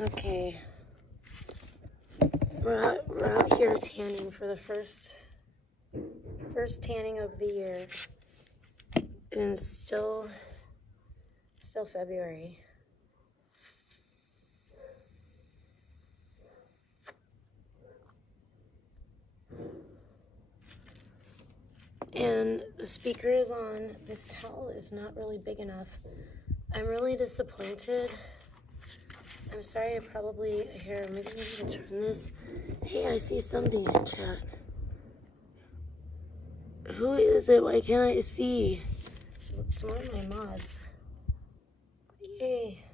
Okay, we're out here tanning for the first tanning of the year, and it's still February. And the speaker is on. This towel is not really big enough. I'm really disappointed. I'm sorry, I probably, here, maybe we need to turn this. Hey, I see something in chat. Who is it? Why can't I see? It's one of my mods. Yay.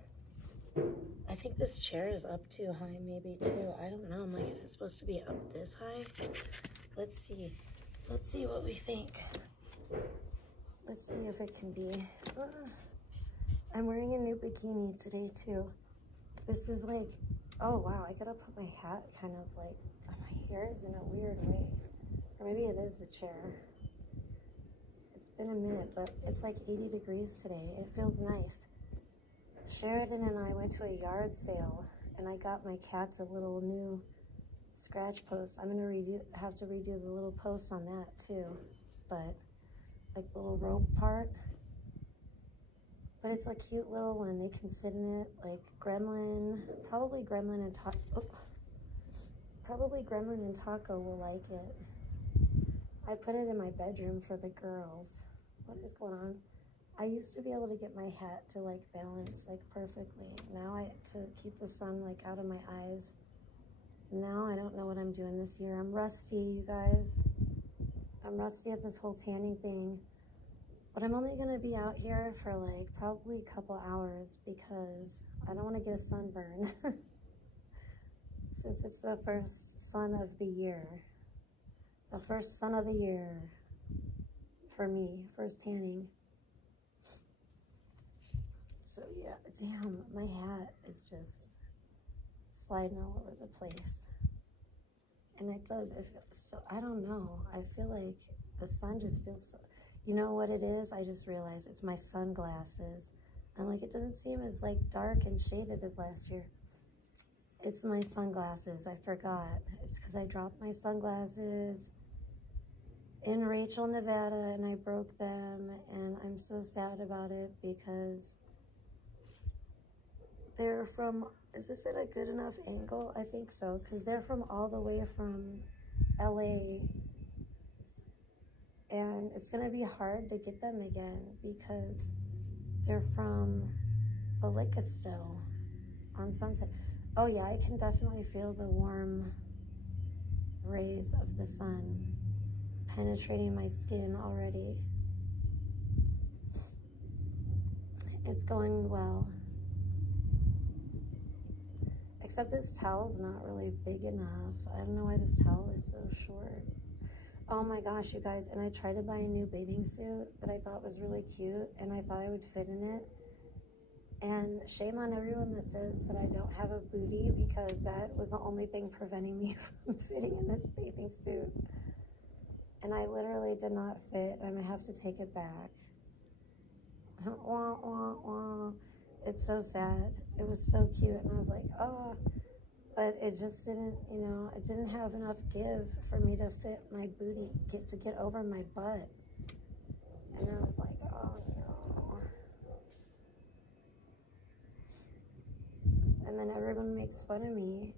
I think this chair is up too high, maybe, too. I don't know. I'm like, is it supposed to be up this high? Let's see. Let's see what we think. Let's see if it can be. I'm wearing a new bikini today, too. This is like, oh wow, I gotta put my hat kind of like on my ears in a weird way. Or maybe it is the chair. It's been a minute, but it's like 80 degrees today. It feels nice. Sheridan and I went to a yard sale, and I got my cats a little new scratch post. I'm gonna have to redo the little posts on that too, but like the little rope part. But it's a cute little one. They can sit in it, like Gremlin, probably Gremlin and Taco will like it. I put it in my bedroom for the girls. What is going on? I used to be able to get my hat to like balance like perfectly. Now to keep the sun like out of my eyes. Now I don't know what I'm doing this year. I'm rusty, you guys. I'm rusty at this whole tanning thing. But I'm only gonna be out here for like probably a couple hours because I don't wanna get a sunburn. Since it's the first sun of the year. The first sun of the year for me, first tanning. So yeah, damn, my hat is just sliding all over the place. And it does, so I don't know. I feel like the sun just feels so, you know what it is? I just realized it's my sunglasses. And like, it doesn't seem as like dark and shaded as last year. It's my sunglasses, I forgot. It's because I dropped my sunglasses in Rachel, Nevada, and I broke them, and I'm so sad about it because they're from, is this at a good enough angle? I think so, because they're from all the way from LA, and it's gonna be hard to get them again because they're from Balicasto on Sunset. Oh yeah, I can definitely feel the warm rays of the sun penetrating my skin already. It's going well. Except this towel's not really big enough. I don't know why this towel is so short. Oh my gosh, you guys, and I tried to buy a new bathing suit that I thought was really cute, and I thought I would fit in it. And shame on everyone that says that I don't have a booty, because that was the only thing preventing me from fitting in this bathing suit. And I literally did not fit. I'm gonna have to take it back. Wah, wah, wah. It's so sad. It was so cute, and I was like, oh, but it just didn't, you know, it didn't have enough give for me to fit my booty, to get over my butt. And I was like, oh no. And then everyone makes fun of me,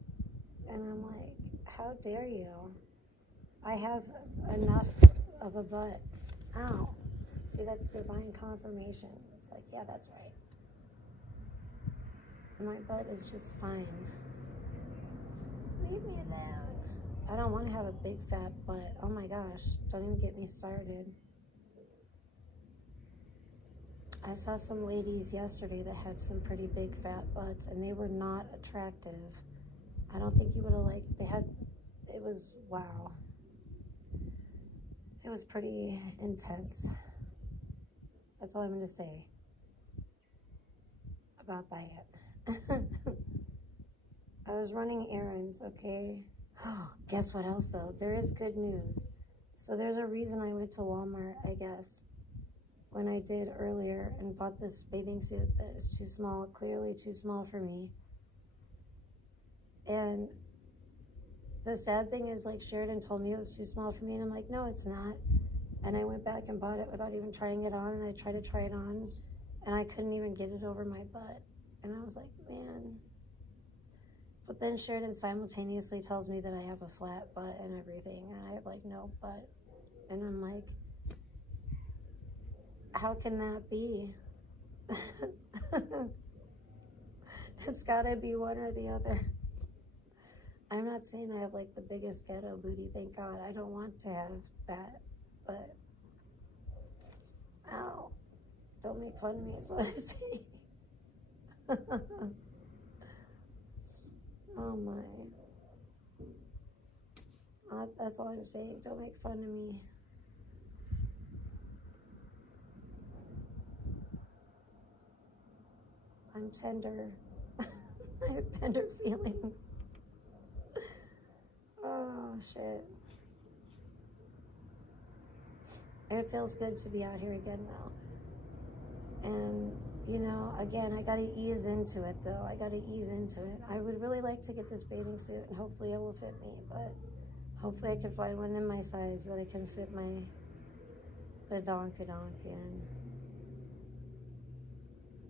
and I'm like, how dare you? I have enough of a butt. Ow. See, that's divine confirmation. It's like, yeah, that's right. My butt is just fine. Leave me alone. I don't want to have a big fat butt. Oh my gosh, don't even get me started. I saw some ladies yesterday that had some pretty big fat butts, and they were not attractive. I don't think you would have liked, it was, wow. It was pretty intense. That's all I'm going to say about that. I was running errands, okay? Guess what else, though? There is good news. So there's a reason I went to Walmart, I guess, when I did earlier and bought this bathing suit that is too small, clearly too small for me. And the sad thing is, like, Sheridan told me it was too small for me, and I'm like, no, it's not. And I went back and bought it without even trying it on, and I tried to try it on, and I couldn't even get it over my butt. And I was like, man. But then Sheridan simultaneously tells me that I have a flat butt and everything, and I have, like, no butt. And I'm like, how can that be? It's gotta be one or the other. I'm not saying I have, like, the biggest ghetto booty, thank God. I don't want to have that, but, ow. Don't make fun of me is what I'm saying. Oh my. That's all I'm saying. Don't make fun of me. I'm tender. I have tender feelings. Oh, shit. It feels good to be out here again, though. And, you know, again, I gotta ease into it, though. I gotta ease into it. I would really like to get this bathing suit, and hopefully it will fit me, but hopefully I can find one in my size that I can fit my badonkadonk in.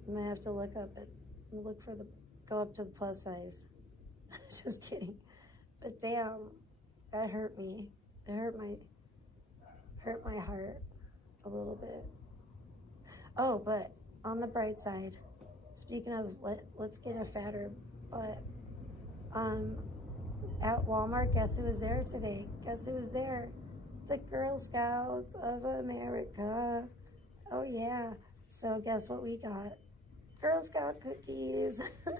I might have to go up to the plus size. Just kidding. But damn, that hurt me. It hurt my heart a little bit. Oh, but on the bright side, speaking of let's get a fatter butt, at Walmart, guess who was there today? Guess who was there? The Girl Scouts of America. Oh yeah. So guess what we got? Girl Scout cookies. Yay.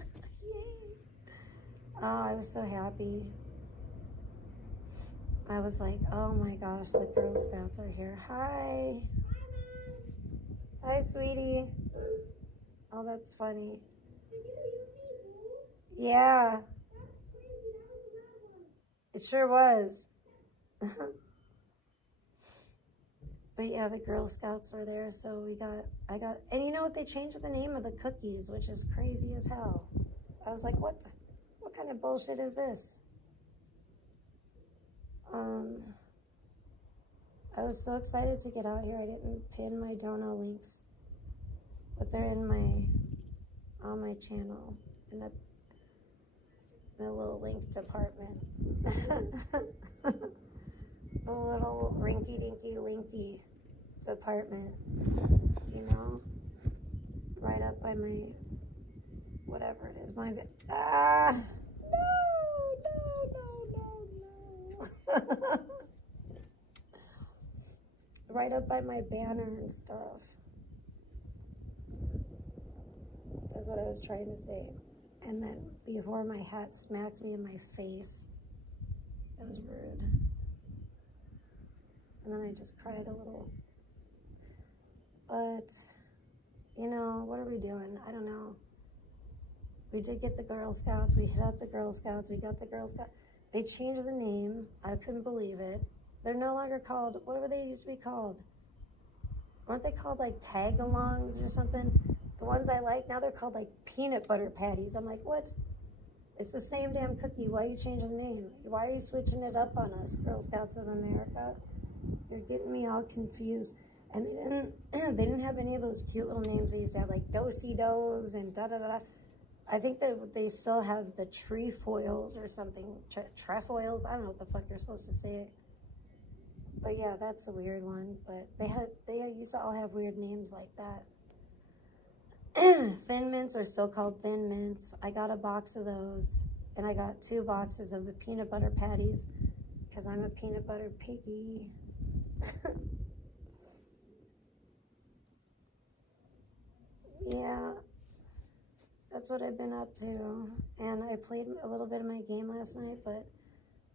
Oh, I was so happy. I was like, oh my gosh, the Girl Scouts are here. Hi. Hi, sweetie. Oh, that's funny. Yeah. It sure was. But yeah, the Girl Scouts were there, so and you know what? They changed the name of the cookies, which is crazy as hell. I was like, what kind of bullshit is this? I was so excited to get out here. I didn't pin my dono links, but they're on my channel in the little link department. The little rinky-dinky linky department, you know, right up by my whatever it is, no. Right up by my banner and stuff. That's what I was trying to say. And then before my hat smacked me in my face, that was rude. And then I just cried a little. But, you know, what are we doing? I don't know. We did get the Girl Scouts. We hit up the Girl Scouts. We got the Girl Scouts. They changed the name. I couldn't believe it. They're no longer called, what were they used to be called? Weren't they called like tag-alongs or something? The ones I like, now they're called like peanut butter patties. I'm like, what? It's the same damn cookie. Why are you changing the name? Why are you switching it up on us, Girl Scouts of America? You're getting me all confused. And they didn't have any of those cute little names they used to have, like Do-si-dos and da-da-da. I think that they still have the trefoils or something. Trefoils? I don't know what the fuck you're supposed to say. But yeah, that's a weird one. But they used to all have weird names like that. Thin Mints are still called Thin Mints. I got a box of those. And I got 2 boxes of the peanut butter patties because I'm a peanut butter piggy. Yeah, that's what I've been up to. And I played a little bit of my game last night, but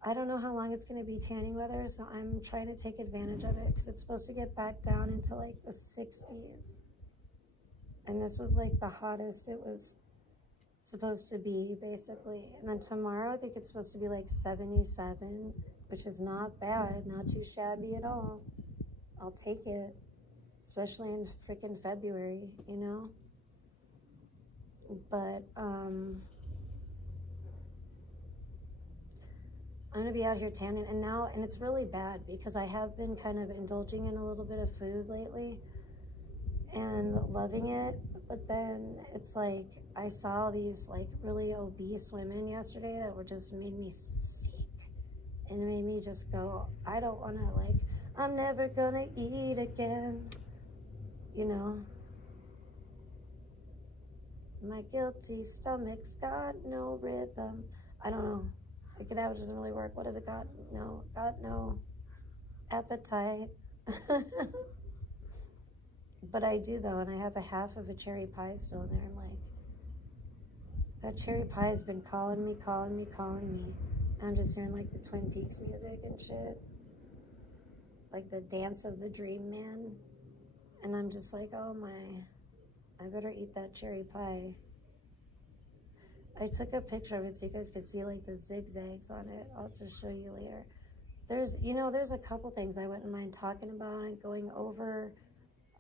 I don't know how long it's going to be tanning weather, so I'm trying to take advantage of it because it's supposed to get back down into like the 60s. And this was like the hottest it was supposed to be, basically. And then tomorrow, I think it's supposed to be like 77, which is not bad, not too shabby at all. I'll take it, especially in freaking February, you know? But, I'm going to be out here tanning. And it's really bad because I have been kind of indulging in a little bit of food lately and loving it. But then it's like, I saw these like really obese women yesterday that were just made me sick. And it made me just go, I don't want to, like, I'm never going to eat again. You know? My guilty stomach's got no rhythm. I don't know. Like, that doesn't really work. What does it got? No, got no appetite. But I do, though, and I have a half of a cherry pie still in there. I'm like, that cherry pie has been calling me. I'm just hearing, like, the Twin Peaks music and shit. Like, the dance of the dream man. And I'm just like, oh, my, I better eat that cherry pie. I took a picture of it so you guys could see, like, the zigzags on it. I'll just show you later. There's a couple things I wouldn't mind talking about and going over.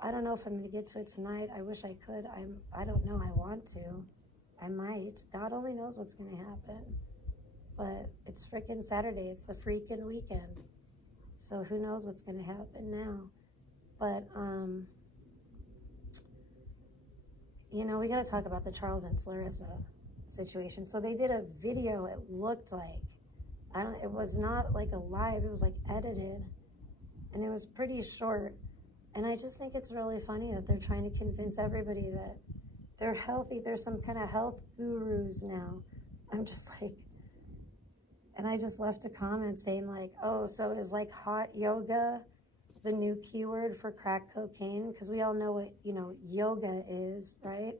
I don't know if I'm going to get to it tonight. I wish I could. I don't know. I want to. I might. God only knows what's going to happen. But it's freaking Saturday. It's the freaking weekend. So who knows what's going to happen now. But, we got to talk about the Charles and Clarissa situation. So they did a video, it looked like. It was not like a live. It was like edited. And it was pretty short. And I just think it's really funny that they're trying to convince everybody that they're healthy. There's some kind of health gurus now. I'm just like, and I just left a comment saying like, oh, so is like hot yoga the new keyword for crack cocaine? Because we all know what, yoga is, right?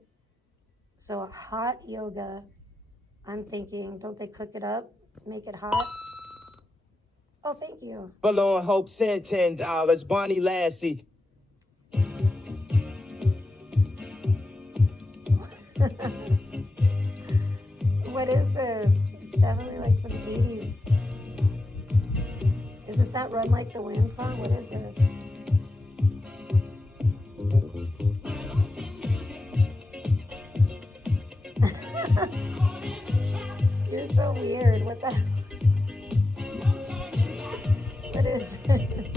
So hot yoga, I'm thinking, don't they cook it up, make it hot? Oh, thank you. Forlorn Hope sent $10. Bonnie Lassie. What is this? It's definitely like some 80s. Is this that Run Like the Wind song? What is this? You're so weird. What the? What is this?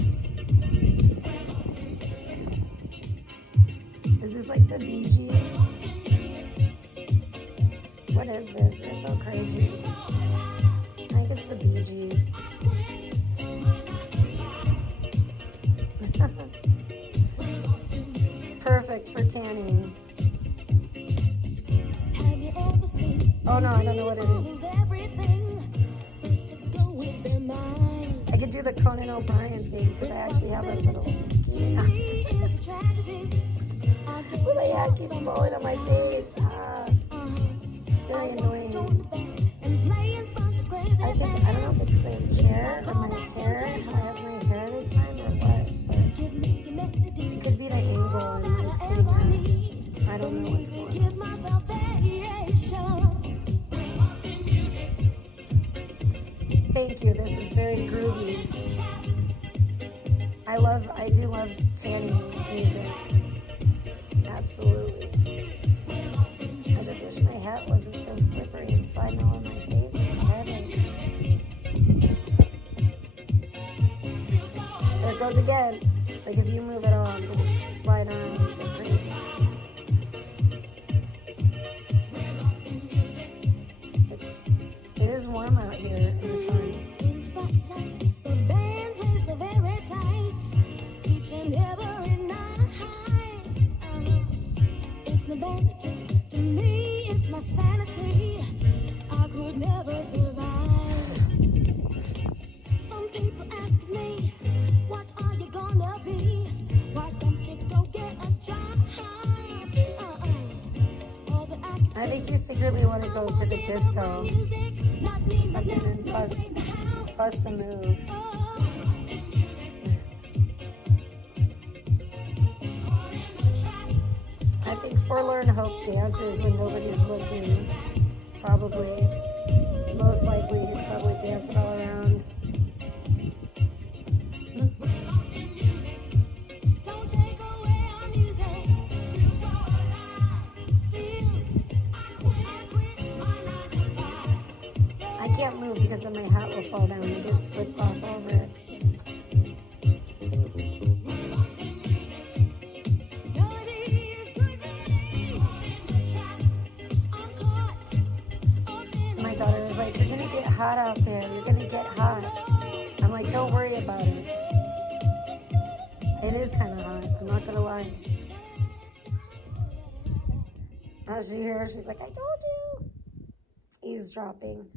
Is this like the Bee Gees? What is this? You're so crazy. I think it's the Bee Gees. Perfect for tanning. Oh no, I don't know what it is. I could do the Conan O'Brien thing because I actually have a little. Well, my hat keeps falling on my face. It's very annoying. I don't know if it's the chair or my hair. How I have my hair this time or what. But it could be the angle and like sitting down. I don't know what's going on. Thank you. This is very groovy. I do love tanning music. Absolutely. I just wish my hat wasn't so slippery and sliding all on my face and my head. There it goes again. It's like if you move it on, it'll slide around and get crazy. It is warm out here in the sun. To me, it's my sanity. I could never survive. Some people ask me, what are you gonna be? Why don't you go get a job? I think you secretly want to go to the disco. Something and bust a move. I think Forlorn Hope dances when nobody's looking. Probably. Most likely he's probably dancing all around. I can't move because realize that my hat will fall down and get lip gloss over it. My daughter is like, you're gonna get hot out there. You're gonna get hot. I'm like, don't worry about it. It is kind of hot. I'm not gonna lie. As she hears, she's like, I told you. Eavesdropping.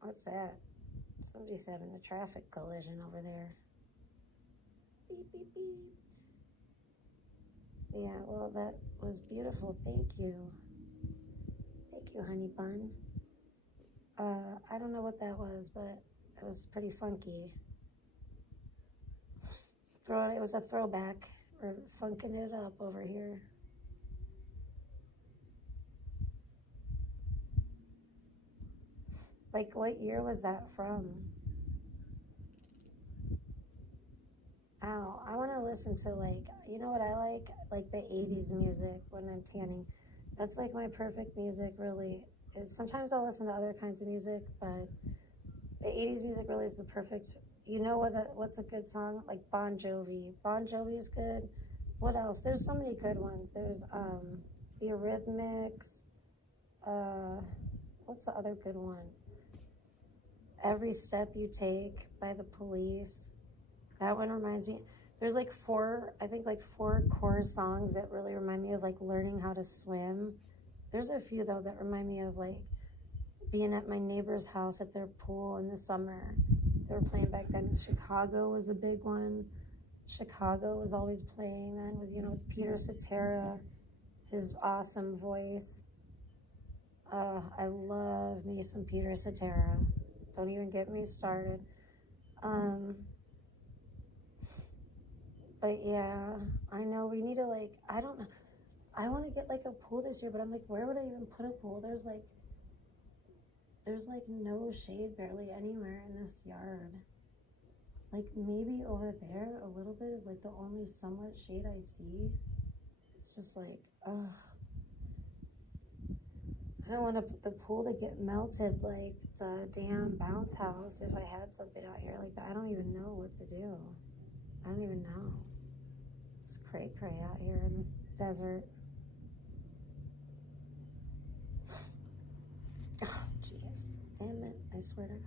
What's that? Somebody's having a traffic collision over there. Beep, beep, beep. Yeah, well, that was beautiful. Thank you. Thank you, honey bun. I don't know what that was, but it was pretty funky. It was a throwback. We're funking it up over here. Like, what year was that from? Ow, I want to listen to, like, you know what I like? Like the 80s music when I'm tanning. That's like my perfect music, really. Sometimes I'll listen to other kinds of music, but the 80s music really is the perfect. You know what's a good song? Like Bon Jovi. Bon Jovi is good. What else? There's so many good ones. There's the Eurythmics. What's the other good one? Every Step You Take by the Police. That one reminds me. There's like four core songs that really remind me of like learning how to swim. There's a few though that remind me of like being at my neighbor's house at their pool in the summer. They were playing back then. Chicago was a big one. Chicago was always playing then with, with Peter Cetera, his awesome voice. I love me some Peter Cetera. Don't even get me started. But yeah, I know we need to like, I don't know. I want to get like a pool this year, but I'm like, where would I even put a pool? There's like no shade barely anywhere in this yard. Like maybe over there a little bit is like the only somewhat shade I see. It's just like, ugh. I don't want the pool to get melted like the damn bounce house if I had something out here like that. I don't even know what to do. I don't even know. It's cray out here in this desert. Oh, jeez. Damn it. I swear to God.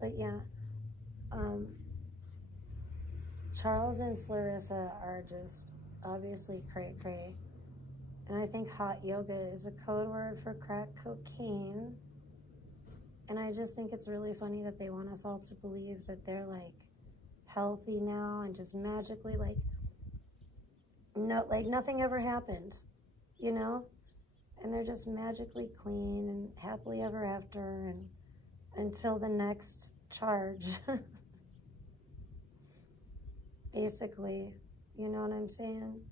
But yeah. Charles and Clarissa are just obviously cray. And I think hot yoga is a code word for crack cocaine. And I just think it's really funny that they want us all to believe that they're like healthy now and just magically like nothing ever happened, and they're just magically clean and happily ever after and until the next charge. Basically, you know what I'm saying?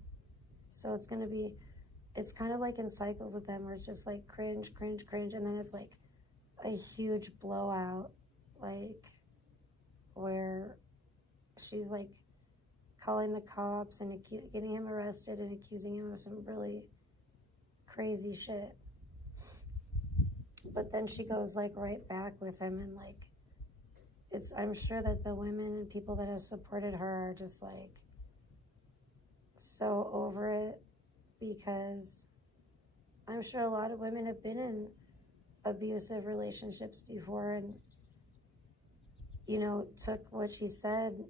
So it's kind of like in cycles with them where it's just like cringe, and then it's like a huge blowout, like where she's like calling the cops and getting him arrested and accusing him of some really crazy shit. But then she goes like right back with him and like I'm sure that the women and people that have supported her are just like so over it, because I'm sure a lot of women have been in abusive relationships before and took what she said,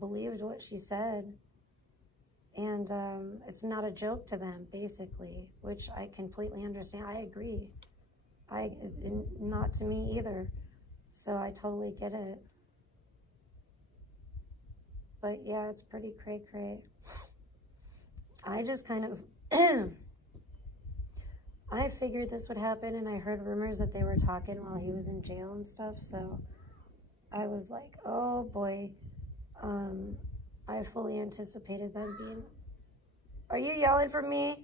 believed what she said, and it's not a joke to them, basically, which I completely understand. I agree. It's not to me either, so I totally get it. But yeah, it's pretty cray. I just kind of I figured this would happen, and I heard rumors that they were talking while he was in jail and stuff, so I was like, oh boy. I fully anticipated them being... Are you yelling for me?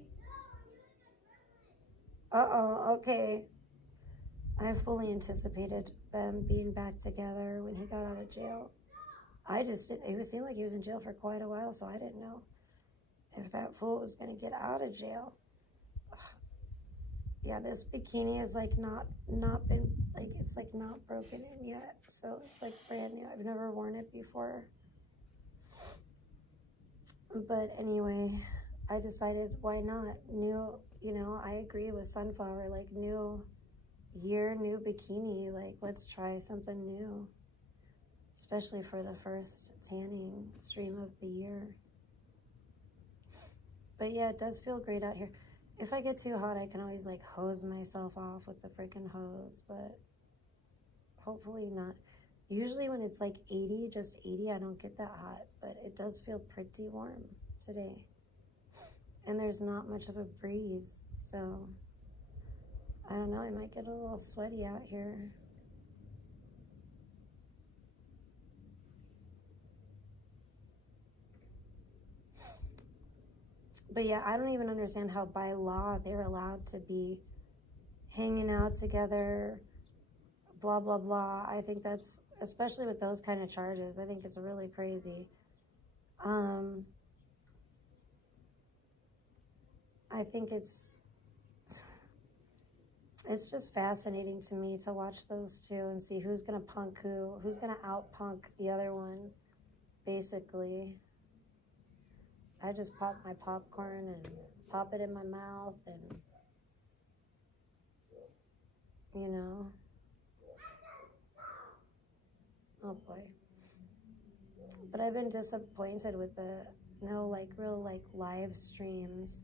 Uh-oh, okay. I fully anticipated them being back together when he got out of jail. I just didn't... It seemed like he was in jail for quite a while, so I didn't know if that fool was going to get out of jail. Yeah, this bikini is like not been, like, it's like not broken in yet. So it's like brand new. I've never worn it before. But anyway, I decided why not? New, you know, I agree with Sunflower, like new year, new bikini. Like, let's try something new, especially for the first tanning stream of the year. But yeah, it does feel great out here. If I get too hot, I can always like hose myself off with the freaking hose, but hopefully not. Usually when it's like 80, just 80, I don't get that hot, but it does feel pretty warm today. And there's not much of a breeze, so I don't know, I might get a little sweaty out here. But yeah, I don't even understand how by law they're allowed to be hanging out together, blah, blah, blah. I think that's, especially with those kind of charges, I think it's really crazy. I think it's just fascinating to me to watch those two and see who's gonna punk who's gonna out punk the other one, basically. I just pop my popcorn and pop it in my mouth and, you know. Oh boy. But I've been disappointed with the no like real like live streams.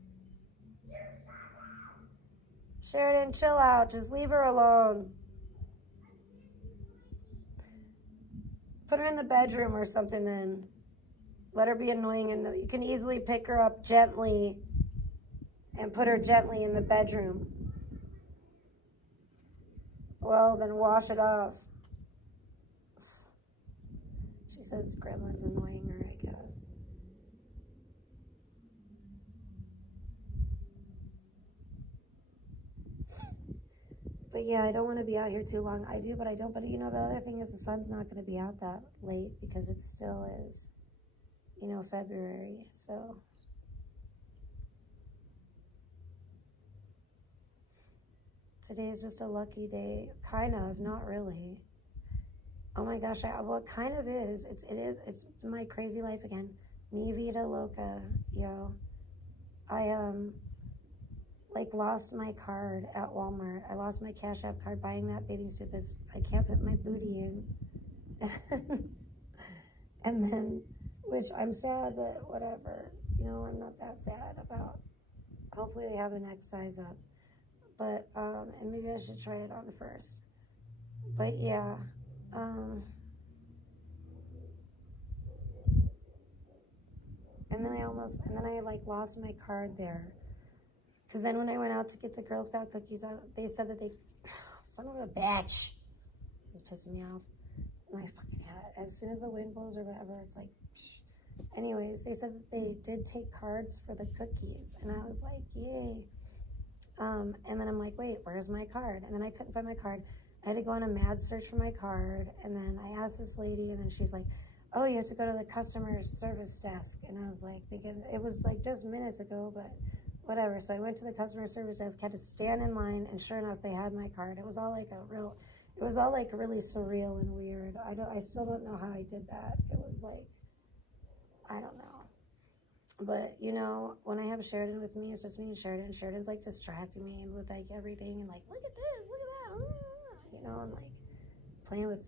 Sheridan, chill out. Just leave her alone. Put her in the bedroom or something then. Let her be annoying, and you can easily pick her up gently and put her gently in the bedroom. Well, then wash it off. She says Gremlin's annoying her, I guess. But yeah, I don't want to be out here too long. I do, but I don't. But you know, the other thing is the sun's not going to be out that late because it still is, you know, February. So today's just a lucky day. Kind of, not really. Oh my gosh, well, it kind of is. It's my crazy life again. Mi vida loca, yo. I, like lost my card at Walmart. I lost my Cash App card buying that bathing suit. I can't put my booty in. And then, which I'm sad, but whatever. You know, I'm not that sad about. Hopefully they have the next size up. But, and maybe I should try it on first. But yeah, and then I like lost my card there. Because then when I went out to get the Girl Scout cookies, they said that son of a bitch. This is pissing me off. My fucking hat. As soon as the wind blows or whatever, it's like, psh. Anyways, they said that they did take cards for the cookies. And I was like, yay. And then I'm like, wait, where's my card? And then I couldn't find my card. I had to go on a mad search for my card. And then I asked this lady, and then she's like, oh, you have to go to the customer service desk. And I was like, thinking, it was like just minutes ago, but whatever. So I went to the customer service desk, had to stand in line, and sure enough, they had my card. It was all like really surreal and weird. I still don't know how I did that. It was like, I don't know. But, you know, when I have Sheridan with me, it's just me and Sheridan. Sheridan's like distracting me with like everything and like, look at this, look at that, you know, and like playing with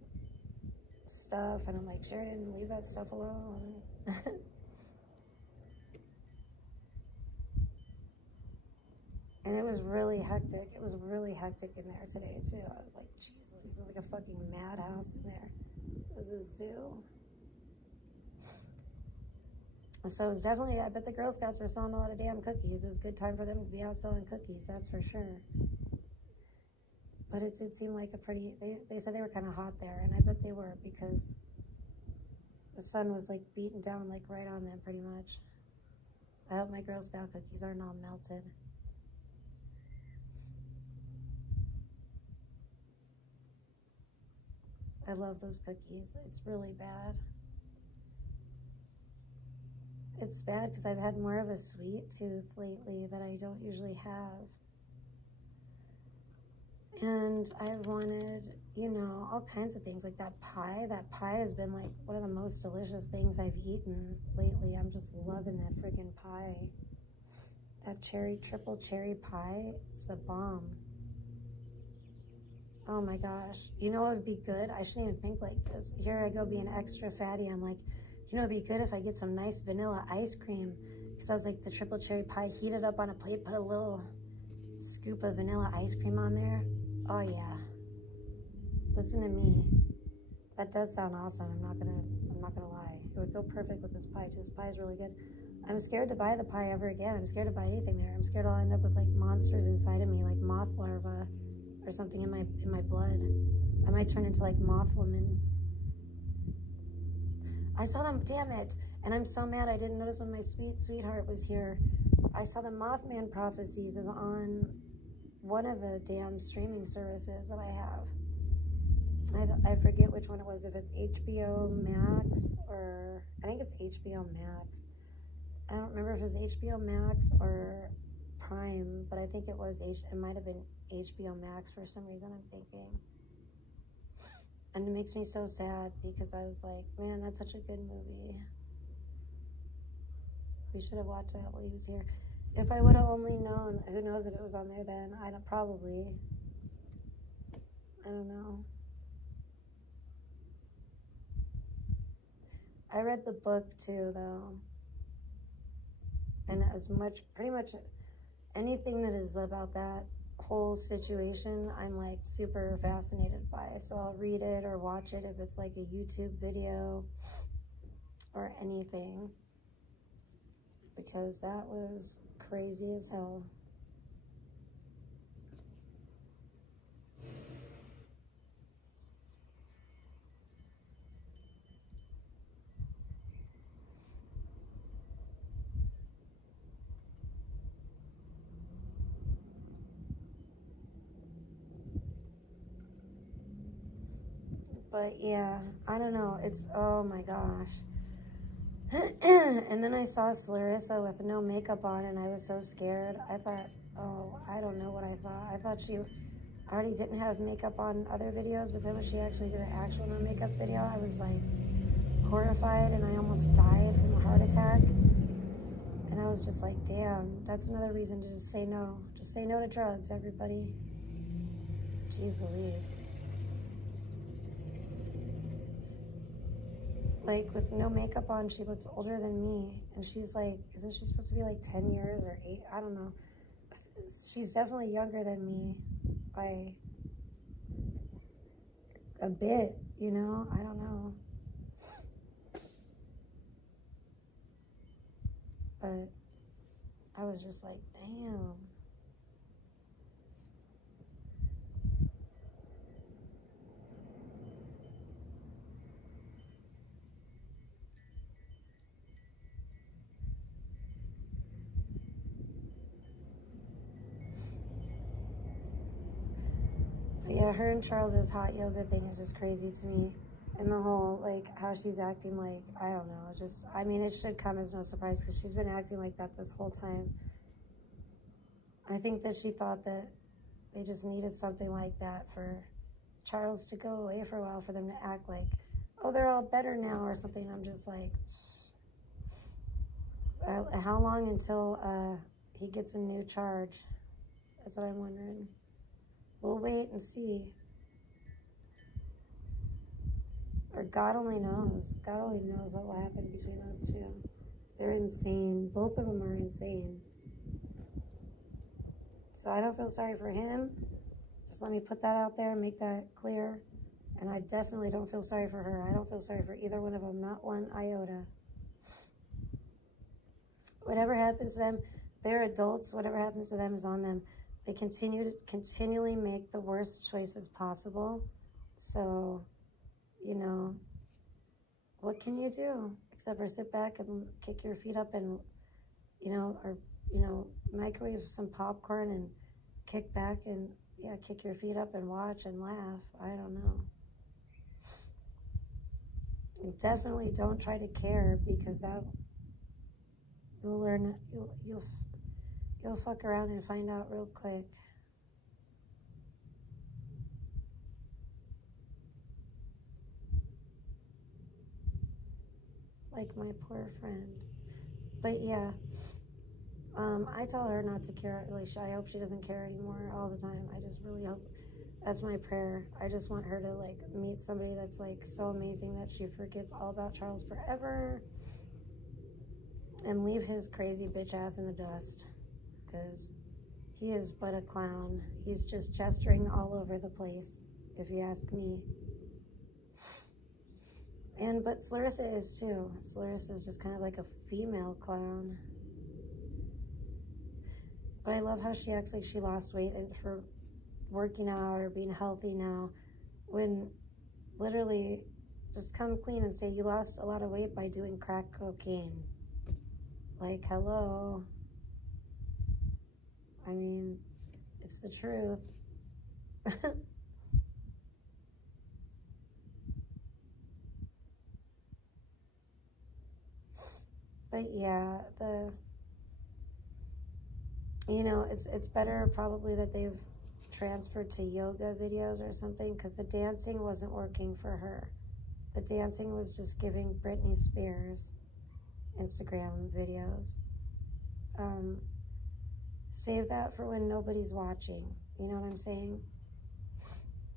stuff. And I'm like, Sheridan, leave that stuff alone. And it was really hectic. It was really hectic in there today, too. I was like, jeez, it was like a fucking madhouse in there. It was a zoo. So it was definitely, I bet the Girl Scouts were selling a lot of damn cookies. It was a good time for them to be out selling cookies, that's for sure. But it did seem like they said they were kind of hot there, and I bet they were because the sun was like beating down like right on them pretty much. I hope my Girl Scout cookies aren't all melted. I love those cookies. It's really bad. It's bad because I've had more of a sweet tooth lately that I don't usually have. And I've wanted, you know, all kinds of things like that pie. That pie has been like one of the most delicious things I've eaten lately. I'm just loving that freaking pie. That triple cherry pie, it's the bomb. Oh my gosh. You know what would be good? I shouldn't even think like this. Here I go being extra fatty. I'm like, you know, it'd be good if I get some nice vanilla ice cream. Because I was like, the triple cherry pie, heat it up on a plate, put a little scoop of vanilla ice cream on there. Oh yeah. Listen to me. That does sound awesome. I'm not gonna lie. It would go perfect with this pie too. This pie is really good. I'm scared to buy the pie ever again. I'm scared to buy anything there. I'm scared I'll end up with like monsters inside of me, like moth larvae or something in my blood. I might turn into like moth woman. I saw them, damn it. And I'm so mad I didn't notice when my sweetheart was here. I saw the Mothman Prophecies is on one of the damn streaming services that I have. I forget which one it was, if it's HBO Max or, I think it's HBO Max. I don't remember if it was HBO Max or Prime, but I think it was, it might have been HBO Max for some reason, I'm thinking. And it makes me so sad because I was like, man, that's such a good movie. We should have watched that while he was here. If I would have only known, who knows if it was on there then, I don't know. I read the book too, though. And pretty much anything that is about that whole situation, I'm like super fascinated by. So I'll read it or watch it if it's like a YouTube video or anything. Because that was crazy as hell. But yeah, I don't know. It's, oh my gosh. And then I saw Clarissa with no makeup on and I was so scared. I thought, oh, I don't know what I thought. I thought she already didn't have makeup on other videos, but then when she actually did an actual no makeup video, I was like horrified and I almost died from a heart attack. And I was just like, damn, that's another reason to just say no. Just say no to drugs, everybody. Jeez Louise. Like, with no makeup on, she looks older than me. And she's like, isn't she supposed to be like 10 years or 8? I don't know. She's definitely younger than me by a bit, you know? I don't know. But I was just like, damn. But yeah, her and Charles's hot yoga thing is just crazy to me. And the whole, like, how she's acting like, I don't know, just, I mean, it should come as no surprise because she's been acting like that this whole time. I think that she thought that they just needed something like that for Charles to go away for a while for them to act like, oh, they're all better now or something. I'm just like, how long until he gets a new charge? That's what I'm wondering. We'll wait and see. Or God only knows. God only knows what will happen between those two. They're insane. Both of them are insane. So I don't feel sorry for him. Just let me put that out there and make that clear. And I definitely don't feel sorry for her. I don't feel sorry for either one of them, not one iota. Whatever happens to them, they're adults. Whatever happens to them is on them. They continually make the worst choices possible. So, you know, what can you do except for sit back and kick your feet up and, you know, or, you know, microwave some popcorn and kick back and, yeah, kick your feet up and watch and laugh. I don't know. And definitely don't try to care because that you'll learn, you'll fuck around and find out real quick. Like my poor friend. But yeah, I tell her not to care. Like, I hope she doesn't care anymore all the time. I just really hope. That's my prayer. I just want her to like meet somebody that's like so amazing that she forgets all about Charles forever and leave his crazy bitch ass in the dust, because he is but a clown. He's just gesturing all over the place, if you ask me. But Clarissa is too. Clarissa is just kind of like a female clown. But I love how she acts like she lost weight and for working out or being healthy now, when literally just come clean and say you lost a lot of weight by doing crack cocaine. Like, hello. I mean, it's the truth. But yeah, it's better probably that they've transferred to yoga videos or something, because the dancing wasn't working for her. The dancing was just giving Britney Spears Instagram videos. Save that for when nobody's watching. You know what I'm saying?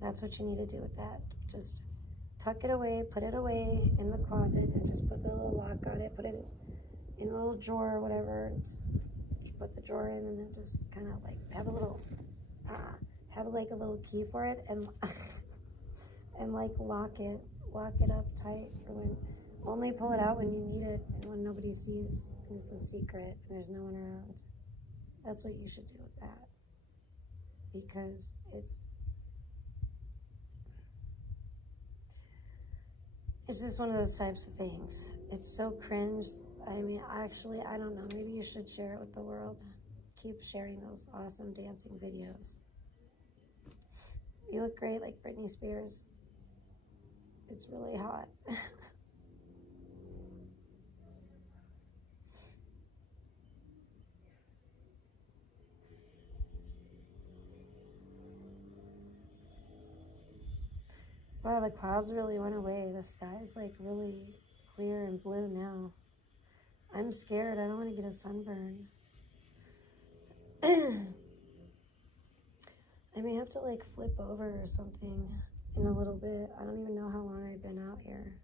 That's what you need to do with that. Just tuck it away, put it away in the closet, and just put the little lock on it, put it in a little drawer or whatever, and just put the drawer in, and then just kind of like have a little key for it, and and like lock it up tight for when, only pull it out when you need it and when nobody sees and it's a secret and there's no one around. That's what you should do with that, because it's just one of those types of things. It's so cringe. I mean, actually, I don't know. Maybe you should share it with the world. Keep sharing those awesome dancing videos. You look great like Britney Spears. It's really hot. Wow, the clouds really went away. The sky's like really clear and blue now. I'm scared. I don't want to get a sunburn. I may have to like flip over or something in a little bit. I don't even know how long I've been out here.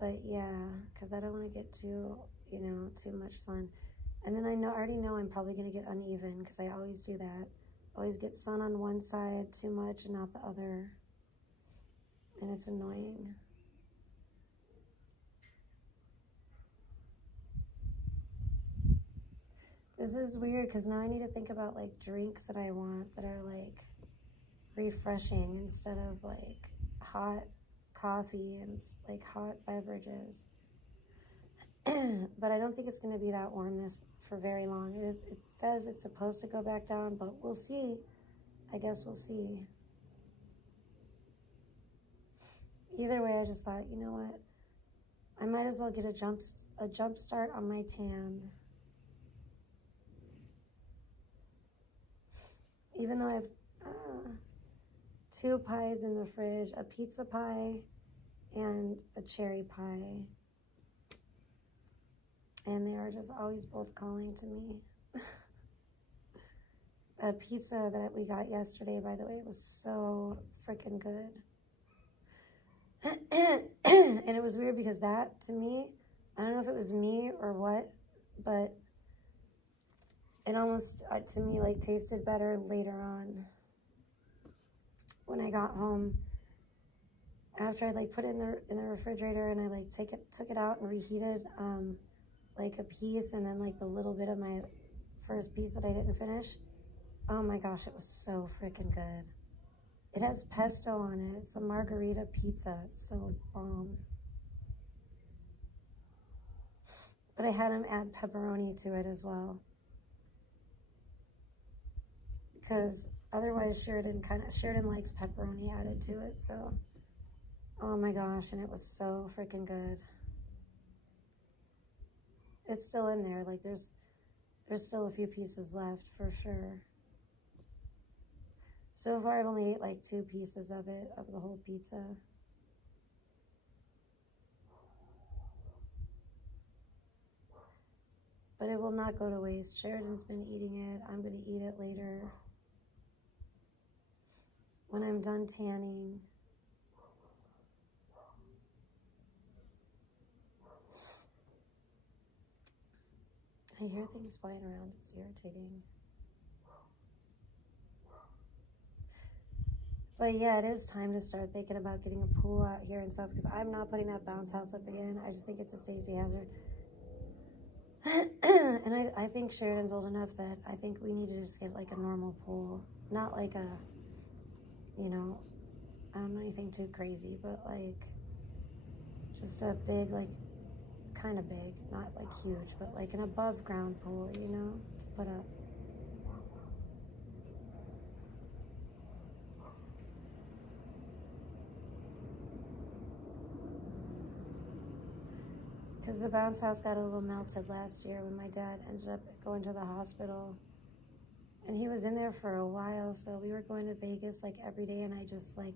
But yeah, because I don't want to get too much sun. And then I already know I'm probably going to get uneven, because I always do that. Always get sun on one side too much and not the other. And it's annoying. This is weird, because now I need to think about like drinks that I want that are like refreshing instead of like hot coffee and like hot beverages. But I don't think it's going to be that warm for very long. It says it's supposed to go back down, but we'll see. I guess we'll see. Either way, I just thought, you know what? I might as well get a jump start on my tan. Even though I have 2 pies in the fridge, a pizza pie and a cherry pie. And they are just always both calling to me. A pizza that we got yesterday, by the way, was so freaking good. And it was weird because that, to me, I don't know if it was me or what, but it almost, to me, like tasted better later on. When I got home, after I like put it in the refrigerator, and I like took it out and reheated like a piece, and then like the little bit of my first piece that I didn't finish. Oh my gosh, it was so freaking good. It has pesto on it. It's a margarita pizza. It's so bomb. But I had him add pepperoni to it as well, because otherwise Sheridan likes pepperoni added to it. So, oh my gosh, and it was so freaking good. It's still in there. Like there's still a few pieces left for sure. So far, I've only ate like 2 pieces of it, of the whole pizza. But it will not go to waste. Sheridan's been eating it. I'm going to eat it later. When I'm done tanning. I hear things flying around. It's irritating. But yeah, it is time to start thinking about getting a pool out here and stuff, because I'm not putting that bounce house up again. I just think it's a safety hazard. And I think Sheridan's old enough that I think we need to just get like a normal pool. Not like a, you know, I don't know anything too crazy, but like just a big, like kind of big, not like huge, but like an above ground pool, you know, to put up. Because the bounce house got a little melted last year when my dad ended up going to the hospital. And he was in there for a while, so we were going to Vegas like every day, and I just like,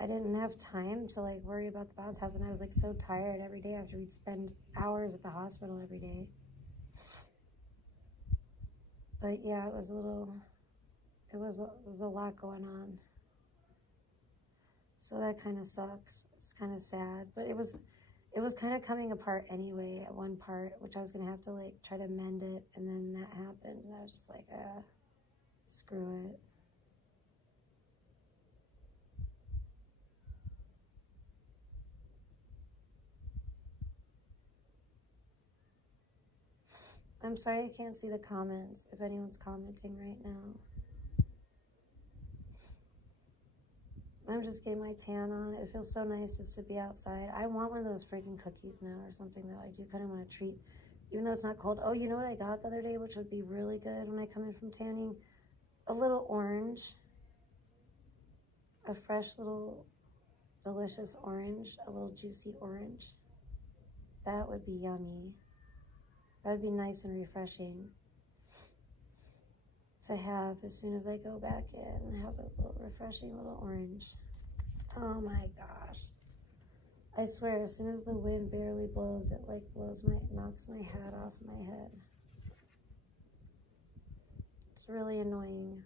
I didn't have time to like worry about the bounce house, and I was like so tired every day after we'd spend hours at the hospital every day. But yeah, it was a little, it was a lot going on. So that kind of sucks. It's kind of sad, but it was kind of coming apart anyway at one part, which I was going to have to like try to mend it, and then that happened, and I was just like, screw it. I'm sorry I can't see the comments, if anyone's commenting right now. I'm just getting my tan on. It feels so nice just to be outside. I want one of those freaking cookies now or something, though. I do kind of want to treat, even though it's not cold. Oh, you know what I got the other day, which would be really good when I come in from tanning? A little orange. A fresh little delicious orange. A little juicy orange. That would be yummy. That would be nice and refreshing to have as soon as I go back in. Have a little refreshing little orange. Oh my gosh. I swear, as soon as the wind barely blows, it like knocks my hat off my head. It's really annoying.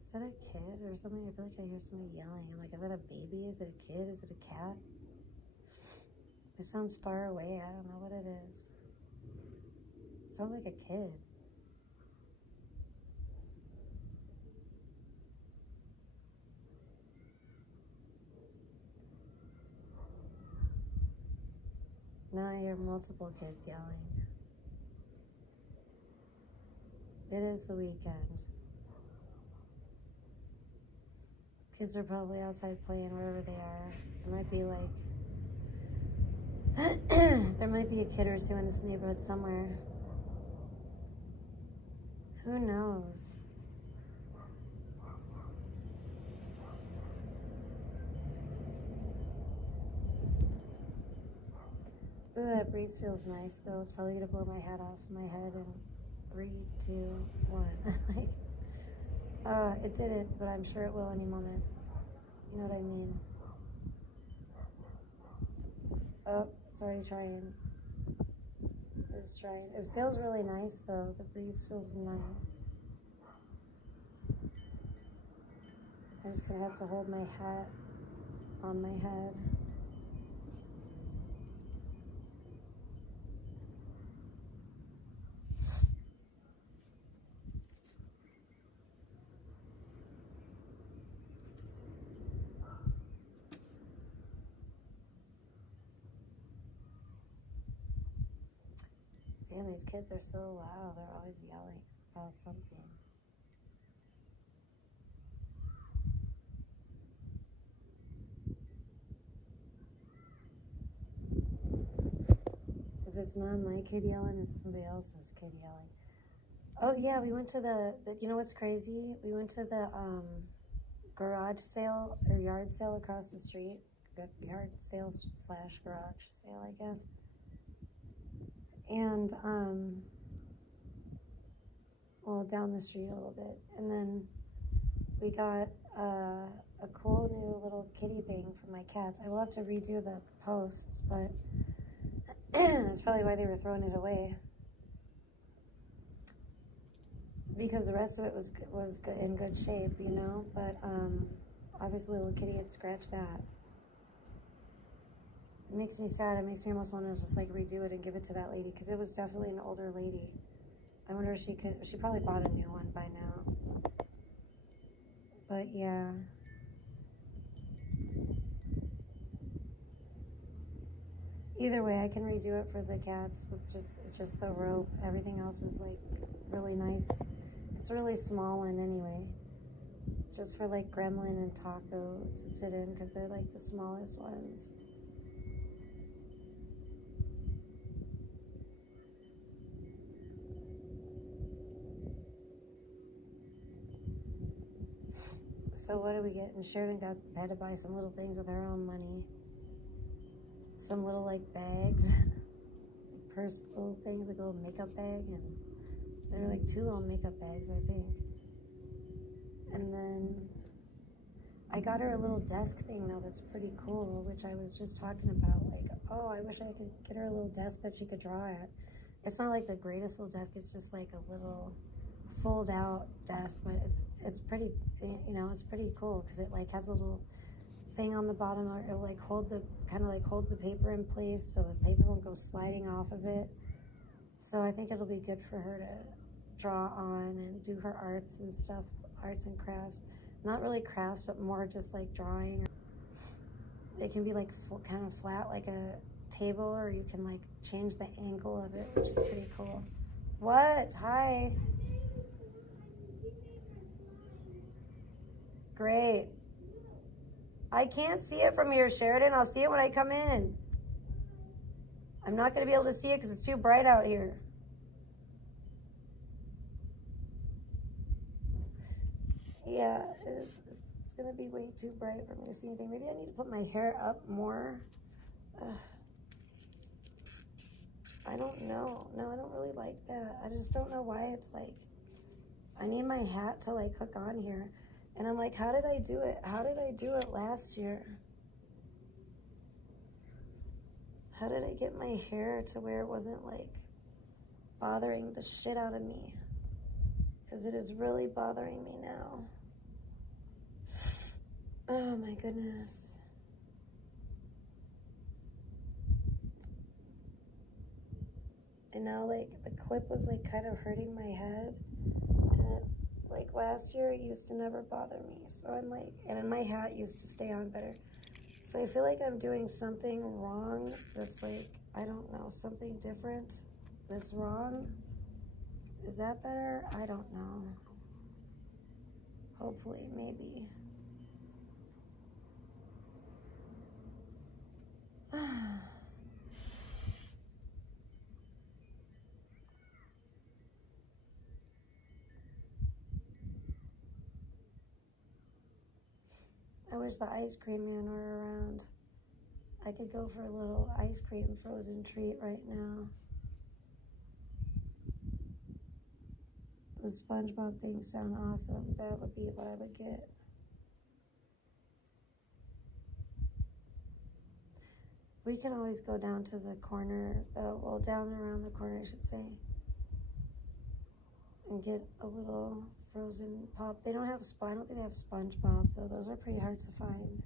Is that a kid or something? I feel like I hear somebody yelling. I'm like, is that a baby? Is it a kid? Is it a cat? It sounds far away. I don't know what it is. It sounds like a kid. Now I hear multiple kids yelling. It is the weekend. Kids are probably outside playing wherever they are. It might be like, there might be a kid or two in this neighborhood somewhere. Who knows? Ooh, that breeze feels nice, though. It's probably gonna blow my hat off my head in 3, 2, 1. It didn't, but I'm sure it will any moment. You know what I mean? Oh, it's already trying. It's trying. It feels really nice, though. The breeze feels nice. I'm just gonna have to hold my hat on my head. Damn, these kids are so loud. They're always yelling about something. If it's not my kid yelling, it's somebody else's kid yelling. Oh yeah, we went to the you know what's crazy? We went to the garage sale or yard sale across the street. Yard sale / garage sale, I guess. and well, down the street a little bit, and then we got a cool new little kitty thing for my cats. I will have to redo the posts, but that's probably why they were throwing it away, because the rest of it was good, in good shape, you know. But obviously, little kitty had scratched that. It makes me sad. It makes me almost want to just like redo it and give it to that lady, because it was definitely an older lady. I wonder if she could. She probably bought a new one by now. But yeah. Either way, I can redo it for the cats with just the rope. Everything else is like really nice. It's a really small one anyway. Just for like Gremlin and Taco to sit in, because they're like the smallest ones. So what do we get? And Sheridan had to buy some little things with her own money. Some little like bags, like purse little things, like a little makeup bag, and there were like 2 little makeup bags, I think. And then I got her a little desk thing though that's pretty cool, which I was just talking about. Like, oh, I wish I could get her a little desk that she could draw at. It's not like the greatest little desk. It's just like a little fold out desk, but it's pretty, you know, it's pretty cool, because it like has a little thing on the bottom, or it'll like hold the paper in place so the paper won't go sliding off of it. So I think it'll be good for her to draw on and do her arts and stuff, arts and crafts. Not really crafts, but more just like drawing. It can be like kind of flat like a table, or you can like change the angle of it, which is pretty cool. What? Hi. Great. I can't see it from here, Sheridan. I'll see it when I come in. I'm not going to be able to see it because it's too bright out here. Yeah, it's going to be way too bright for me to see anything. Maybe I need to put my hair up more. I don't know. No, I don't really like that. I just don't know why it's like, I need my hat to like hook on here. And I'm like, how did I do it? How did I do it last year? How did I get my hair to where it wasn't like bothering the shit out of me? Because it is really bothering me now. Oh my goodness. And now like the clip was like kind of hurting my head. And like last year, it used to never bother me. So I'm like, and then my hat used to stay on better. So I feel like I'm doing something wrong that's like, I don't know, something different that's wrong. Is that better? I don't know. Hopefully, maybe. I wish the ice cream man were around. I could go for a little ice cream frozen treat right now. Those SpongeBob things sound awesome. That would be what I would get. We can always go down to the corner, well, down and around the corner, I should say, and get a little frozen pop. They don't have I don't think they have SpongeBob though. Those are pretty hard to find.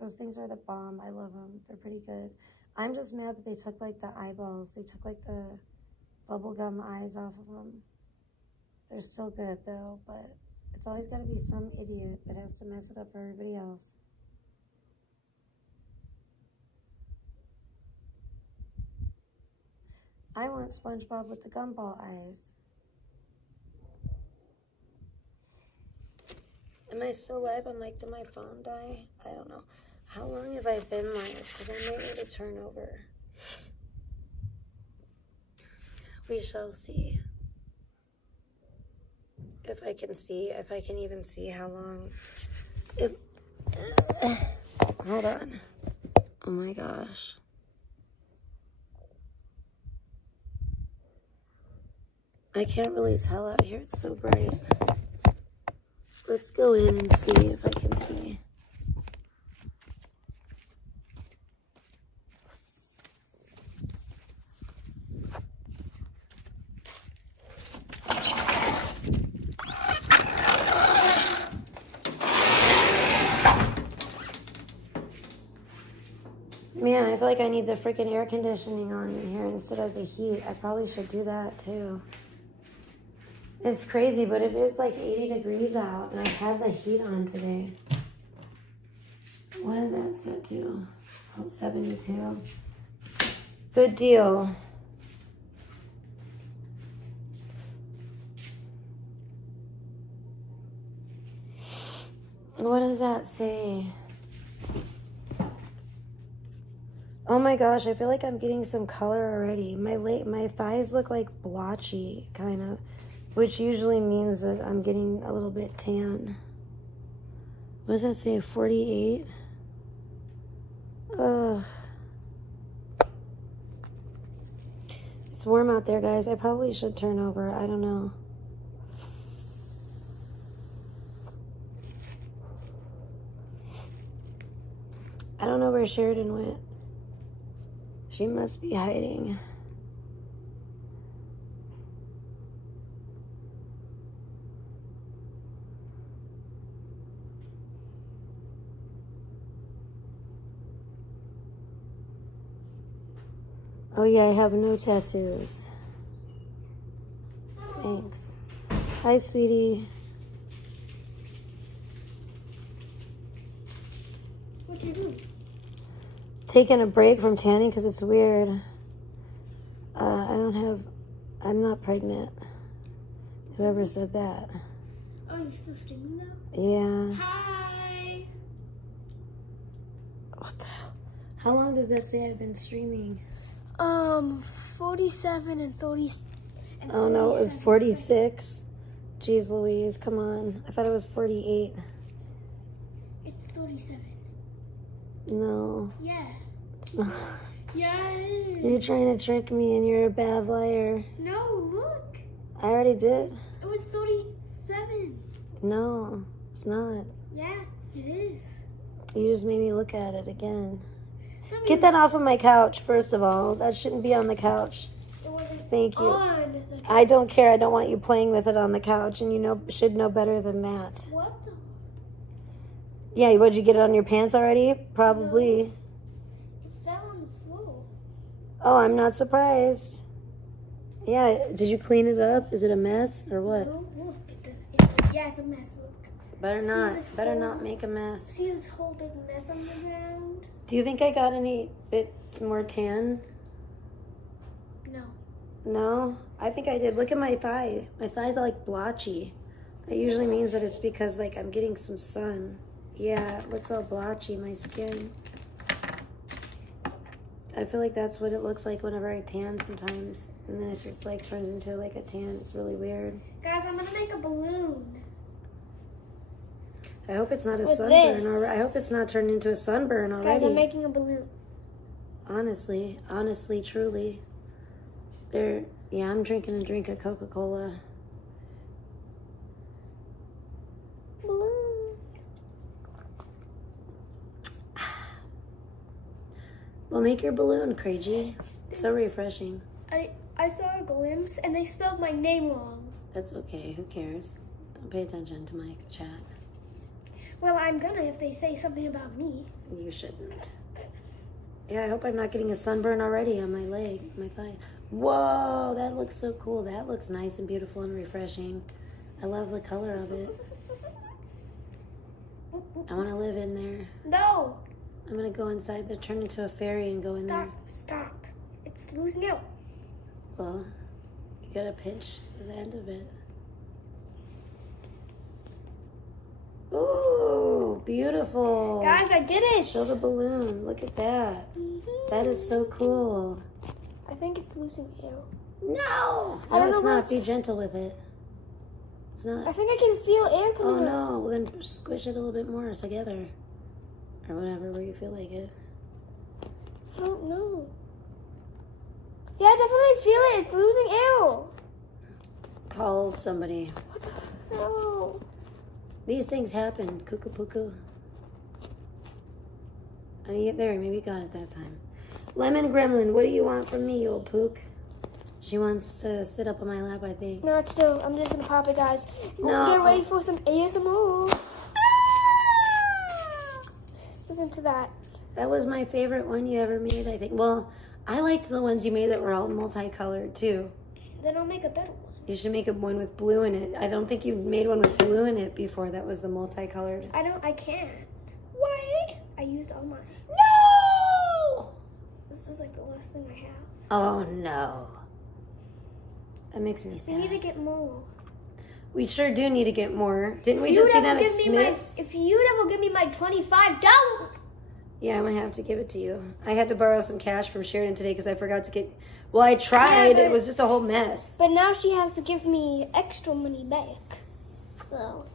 Those things are the bomb. I love them. They're pretty good. I'm just mad that they took like the eyeballs. They took like the bubblegum eyes off of them. They're still good though, but it's always got to be some idiot that has to mess it up for everybody else. I want SpongeBob with the gumball eyes. Am I still live? I'm like, did my phone die? I don't know. How long have I been live? Because I might need to turn over. We shall see. If I can even see how long. Hold on. Oh my gosh. I can't really tell out here. It's so bright. Let's go in and see if I can see. Man, I feel like I need the freaking air conditioning on in here instead of the heat. I probably should do that too. It's crazy, but it is like 80 degrees out, and I had the heat on today. What is that set to? Oh, 72. Good deal. What does that say? Oh my gosh, I feel like I'm getting some color already. My thighs look like blotchy, kind of, which usually means that I'm getting a little bit tan. What does that say, 48? Ugh. It's warm out there, guys. I probably should turn over. I don't know. I don't know where Sheridan went. She must be hiding. Oh yeah, I have no tattoos. Thanks. Hi, sweetie. What you do? Taking a break from tanning because it's weird. I'm not pregnant. Whoever said that. Oh, you still streaming that? Yeah. Hi. What the hell? How long does that say I've been streaming? 47 and 30. And Oh no, it was 47. 46. Jeez Louise, come on. I thought it was 48. It's 37. No, Yeah. it's not. Yeah. You're trying to trick me and you're a bad liar. No, look. I already did. It was 37. No, it's not. Yeah, it is. You just made me look at it again. Let me- Get that off of my couch, first of all. That shouldn't be on the couch. It wasn't Thank you. on the I don't care. I don't want you playing with it on the couch, and you should know better than that. What the? Yeah, would you get it on your pants already? Probably. It fell on the floor. Oh, I'm not surprised. Yeah, did you clean it up? Is it a mess or what? No, look. Yeah, it's a mess. Look. Better See not. this Better whole- not make a mess. See this whole big mess on the ground? Do you think I got any bit more tan? No. No? I think I did. Look at my thigh. My thighs are like blotchy. That usually means that it's because like I'm getting some sun. Yeah, it looks all blotchy, my skin. I feel like that's what it looks like whenever I tan sometimes. And then it just like turns into like a tan. It's really weird. Guys, I'm gonna make a balloon. I hope it's not a With sunburn this. already. I hope it's not turned into a sunburn Guys, already. I'm making a balloon. Honestly, truly. Yeah, I'm drinking a drink of Coca-Cola. Balloon. Well, make your balloon, Craigie. So refreshing. I saw a glimpse and they spelled my name wrong. That's okay. Who cares? Don't pay attention to my chat. Well, I'm gonna if they say something about me. You shouldn't. Yeah, I hope I'm not getting a sunburn already on my leg, my thigh. Whoa, that looks so cool. That looks nice and beautiful and refreshing. I love the color of it. I want to live in there. No. I'm going to go inside there, turn into a fairy and go in there. Stop. It's losing out. Well, you got to pinch the end of it. Ooh, beautiful. Guys, I did it. Show the balloon. Look at that. That is so cool. I think it's losing air. No! I don't No, it's know not. Be gentle with it. It's I not. think I can feel air Oh coming out. no. Well, then squish it a little bit more together. Or whatever, where you feel like it. I don't know. Yeah, I definitely feel it. It's losing air. Call somebody. No. These things happen. Cuckoo puku. There, maybe you got it that time. Lemon Gremlin, what do you want from me, you old pook? She wants to sit up on my lap, I think. No, it's still. I'm just gonna pop it, guys. No. Get ready for some ASMR. Listen to that. That was my favorite one you ever made, I think. Well, I liked the ones you made that were all multicolored, too. Then I'll make a better one. You should make a one with blue in it. I don't think you made one with blue in it before. That was the multicolored. I can't. Why? I used all mine. No! This is like the last thing I have. Oh, no. That makes me We sad. need to get more. We sure do need to get more. Didn't we just see that at Smith's? If you'd ever give me my $25. Yeah, I'm going to have to give it to you. I had to borrow some cash from Sheridan today because I forgot to get... Well, I tried. Yeah, it was just a whole mess. But now she has to give me extra money back. So.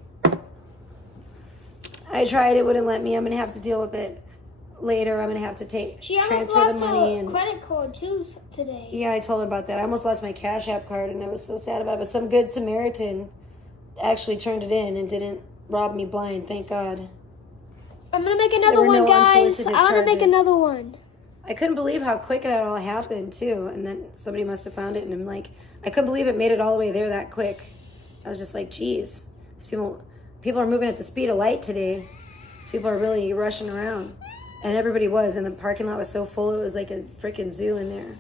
I tried. It wouldn't let me. I'm going to have to deal with it later. I'm going to have to She almost transfer lost the money. her And credit card too today. yeah, I told her about that. I almost lost my Cash App card, and I was so sad about it. But some good Samaritan actually turned it in and didn't rob me blind. Thank God. I'm going to make There another were one, no guys. unsolicited I want to make charges. another one. I couldn't believe how quick that all happened, too. And then somebody must have found it, and I'm like, I couldn't believe it made it all the way there that quick. I was just like, geez. These people are moving at the speed of light today. People are really rushing around. And everybody was, and the parking lot was so full, it was like a freaking zoo in there.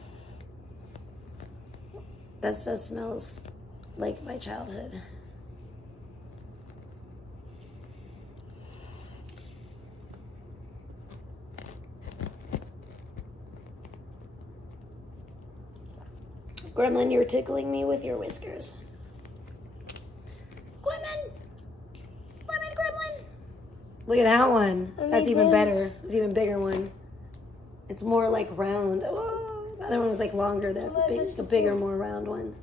That stuff smells like my childhood. Gremlin, you're tickling me with your whiskers. Gremlin! Gremlin! Look at that one. That's even better. It's an even bigger one. It's more like round. Oh, the other one was like longer. That's a bigger, more round one.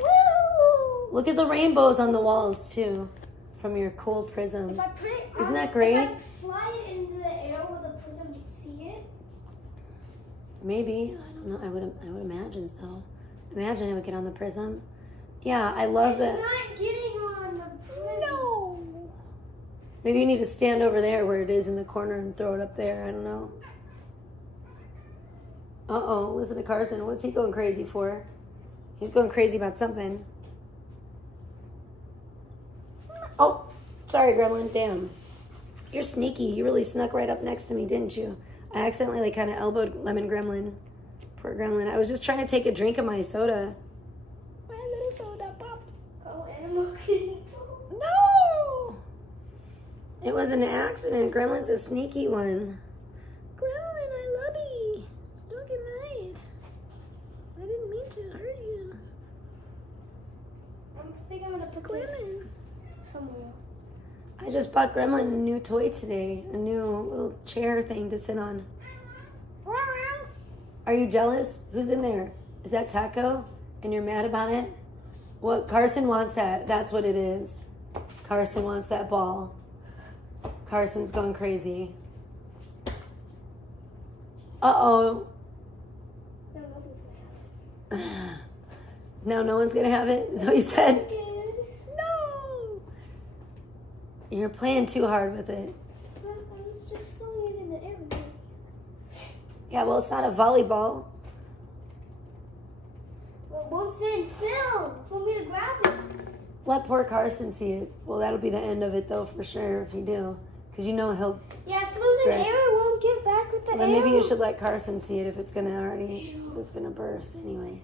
Woo! Look at the rainbows on the walls too, from your cool prism. If I put it, Isn't that great? If I fly it into the air with a prism, see it? Maybe. I don't know. I would imagine so. Imagine it would get on the prism. Yeah, I love that. It's not getting on the prism. No. Maybe you need to stand over there where it is in the corner and throw it up there. I don't know. Uh-oh. Listen to Carson. What's he going crazy for? He's going crazy about something. Oh, sorry, Gremlin. Damn. You're sneaky. You really snuck right up next to me, didn't you? I accidentally kind of elbowed Lemon Gremlin. Poor Gremlin. I was just trying to take a drink of my soda. My little soda pop. Oh, animal. No! It was an accident. Gremlin's a sneaky one. Gremlin, I love you. Don't get mad. I didn't mean to hurt you. I think I'm going to put this Gremlin. somewhere. I just bought Gremlin a new toy today. A new little chair thing to sit on. Are you jealous? Who's in there? Is that Taco? And you're mad about it? Well, Carson wants that. That's what it is. Carson wants that ball. Carson's going crazy. Uh-oh. No, nobody's going to have it. No, no one's going to have it? Is that what you said? Good. No. You're playing too hard with it. But I was just throwing it in the air. Yeah, well, it's not a volleyball. Well, it won't stand still for me to grab it. Let poor Carson see it. Well, that'll be the end of it, though, for sure, if you do. Because you know he'll... Yeah, it's losing Stretch. air. It won't get back with the Then air. maybe you should let Carson see it if it's going to already... If it's going to burst, anyway.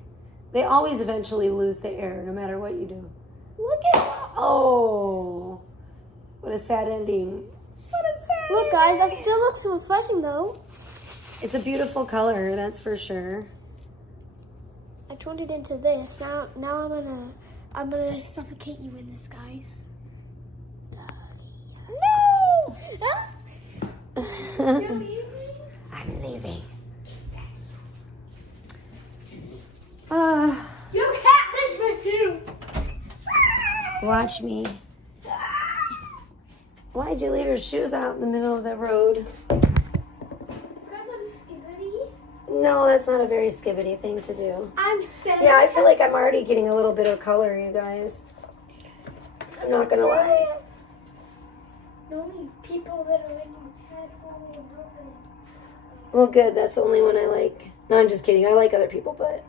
They always eventually lose the air, no matter what you do. Look at that. Oh. What a sad ending. What a sad Look, guys, that still looks refreshing, though. It's a beautiful color, that's for sure. I turned it into this. Now I'm gonna suffocate you in this, guys. No! You're leaving? I'm leaving. You can't listen to you. Watch me. Why'd you leave your shoes out in the middle of the road? Because I'm skibbity. No, that's not a very skibbity thing to do. I'm fed. Yeah, I feel like I'm already getting a little bit of color, you guys. I'm not gonna lie. The only people that are in the chat are my girlfriend. Well, good. That's the only one I like. No, I'm just kidding. I like other people, but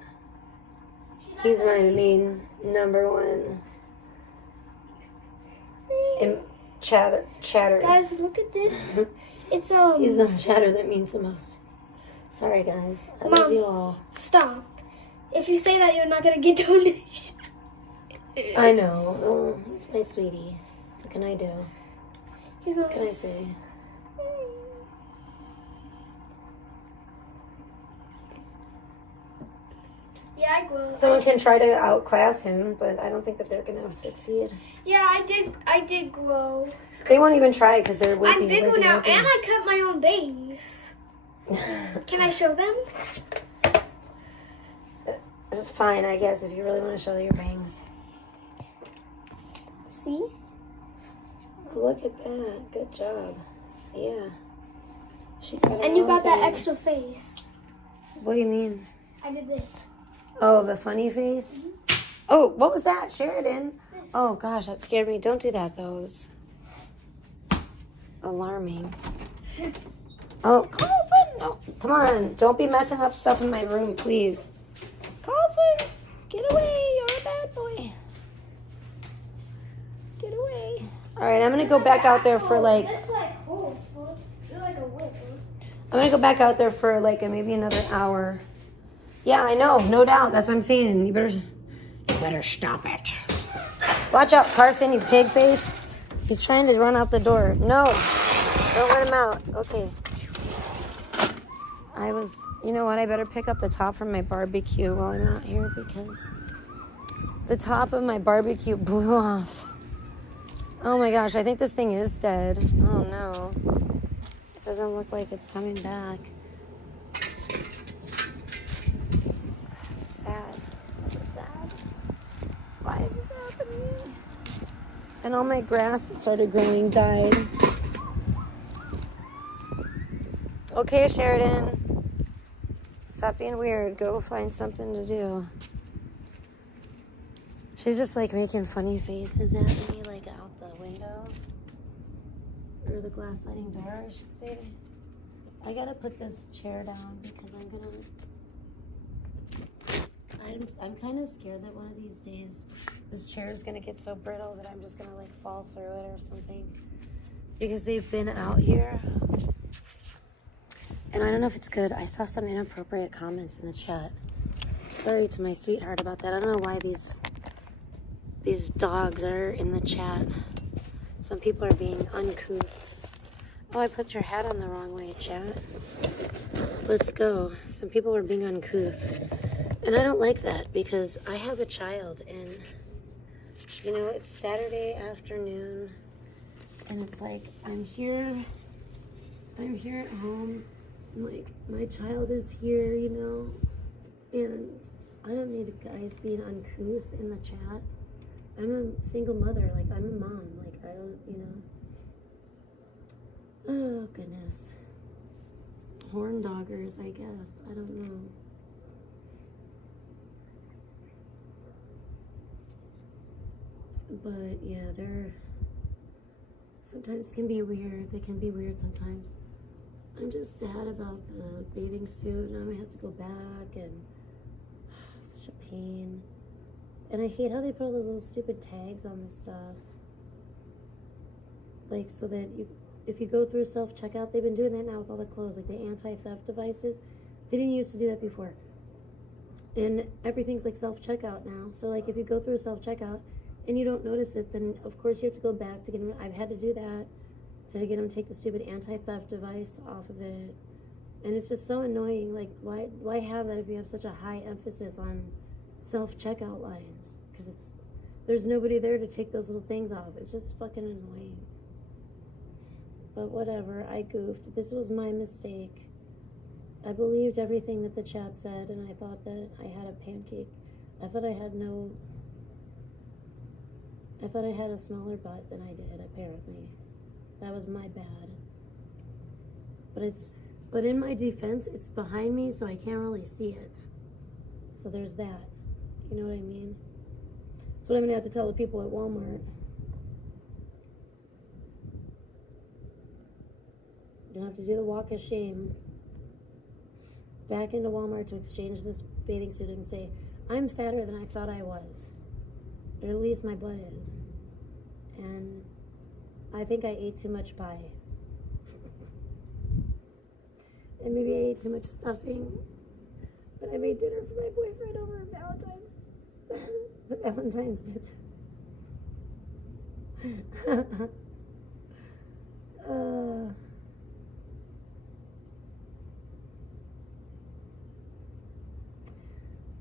he's my main number one in chatter. Guys, look at this. It's He's the chatter that means the most. Sorry, guys. I love Mom. you all. Stop. If you say that, you're not gonna get donation. I know. Oh, it's my sweetie. What can I do? He's What can I say? Yeah, I glow. Someone can try to outclass him, but I don't think that they're gonna succeed. Yeah, I did glow. They won't even try because they're wimpy. I'm big wimpy, now, wimpy. and I cut my own bangs. Can I show them? Fine, I guess, if you really want to show your bangs. See? Look at that. Good job. Yeah. She cut And her you own got that bangs. extra face. What do you mean? I did this. Oh, the funny face? Oh, what was that? Sheridan? This. Oh, gosh, that scared me. Don't do that, though. It's alarming. Oh, Carlson! No, come on. Don't be messing up stuff in my room, please. Carlson, get away. You're a bad boy. Get away. All right, I'm going to go back out there for, like... This like holds, huh? You're like a whip, huh? I'm gonna go back out there for like maybe another hour. Yeah, I know, no doubt. That's what I'm saying. You better stop it. Watch out, Carson, you pig face. He's trying to run out the door. No, don't let him out. Okay. You know what? I better pick up the top from my barbecue while I'm out here because the top of my barbecue blew off. Oh my gosh, I think this thing is dead. Oh no. It doesn't look like it's coming back. Sad. This is sad. Why is this happening? And all my grass that started growing died. Okay, Sheridan. Stop being weird. Go find something to do. She's just like making funny faces at me, like out the window. Or the glass sliding door, I should say. I gotta put this chair down because I'm kind of scared that one of these days this chair is gonna get so brittle that I'm just gonna like fall through it or something. Because they've been out here. And I don't know if it's good. I saw some inappropriate comments in the chat. Sorry to my sweetheart about that. I don't know why these dogs are in the chat. Some people are being uncouth. Oh, I put your hat on the wrong way, chat. Let's go. Some people are being uncouth. And I don't like that because I have a child and, you know, it's Saturday afternoon and it's like, I'm here at home. Like, my child is here, you know, and I don't need guys being uncouth in the chat. I'm a single mother, like, I'm a mom, like, I don't, you know. Oh, goodness. Horn doggers, I guess. I don't know. But, yeah, they're sometimes can be weird. They can be weird sometimes. I'm just sad about the bathing suit. Now I have to go back and such a pain. And I hate how they put all those little stupid tags on this stuff. Like, so that if you go through self-checkout, they've been doing that now with all the clothes, like the anti-theft devices. They didn't used to do that before. And everything's like self-checkout now. So like if you go through a self-checkout and you don't notice it, then of course you have to go back to get them. I've had to do that to get them to take the stupid anti-theft device off of it. And it's just so annoying. Like, why have that if you have such a high emphasis on self-checkout lines? Because there's nobody there to take those little things off. It's just fucking annoying. But whatever, I goofed. This was my mistake. I believed everything that the chat said, and I thought that I had a pancake. I thought I had a smaller butt than I did, apparently. That was my bad. But in my defense, it's behind me, so I can't really see it. So there's that. You know what I mean? That's what I'm gonna have to tell the people at Walmart. You'll have to do the walk of shame back into Walmart to exchange this bathing suit and say, I'm fatter than I thought I was. Or at least my butt is. And I think I ate too much pie. And maybe I ate too much stuffing. But I made dinner for my boyfriend over Valentine's. The Valentine's visit.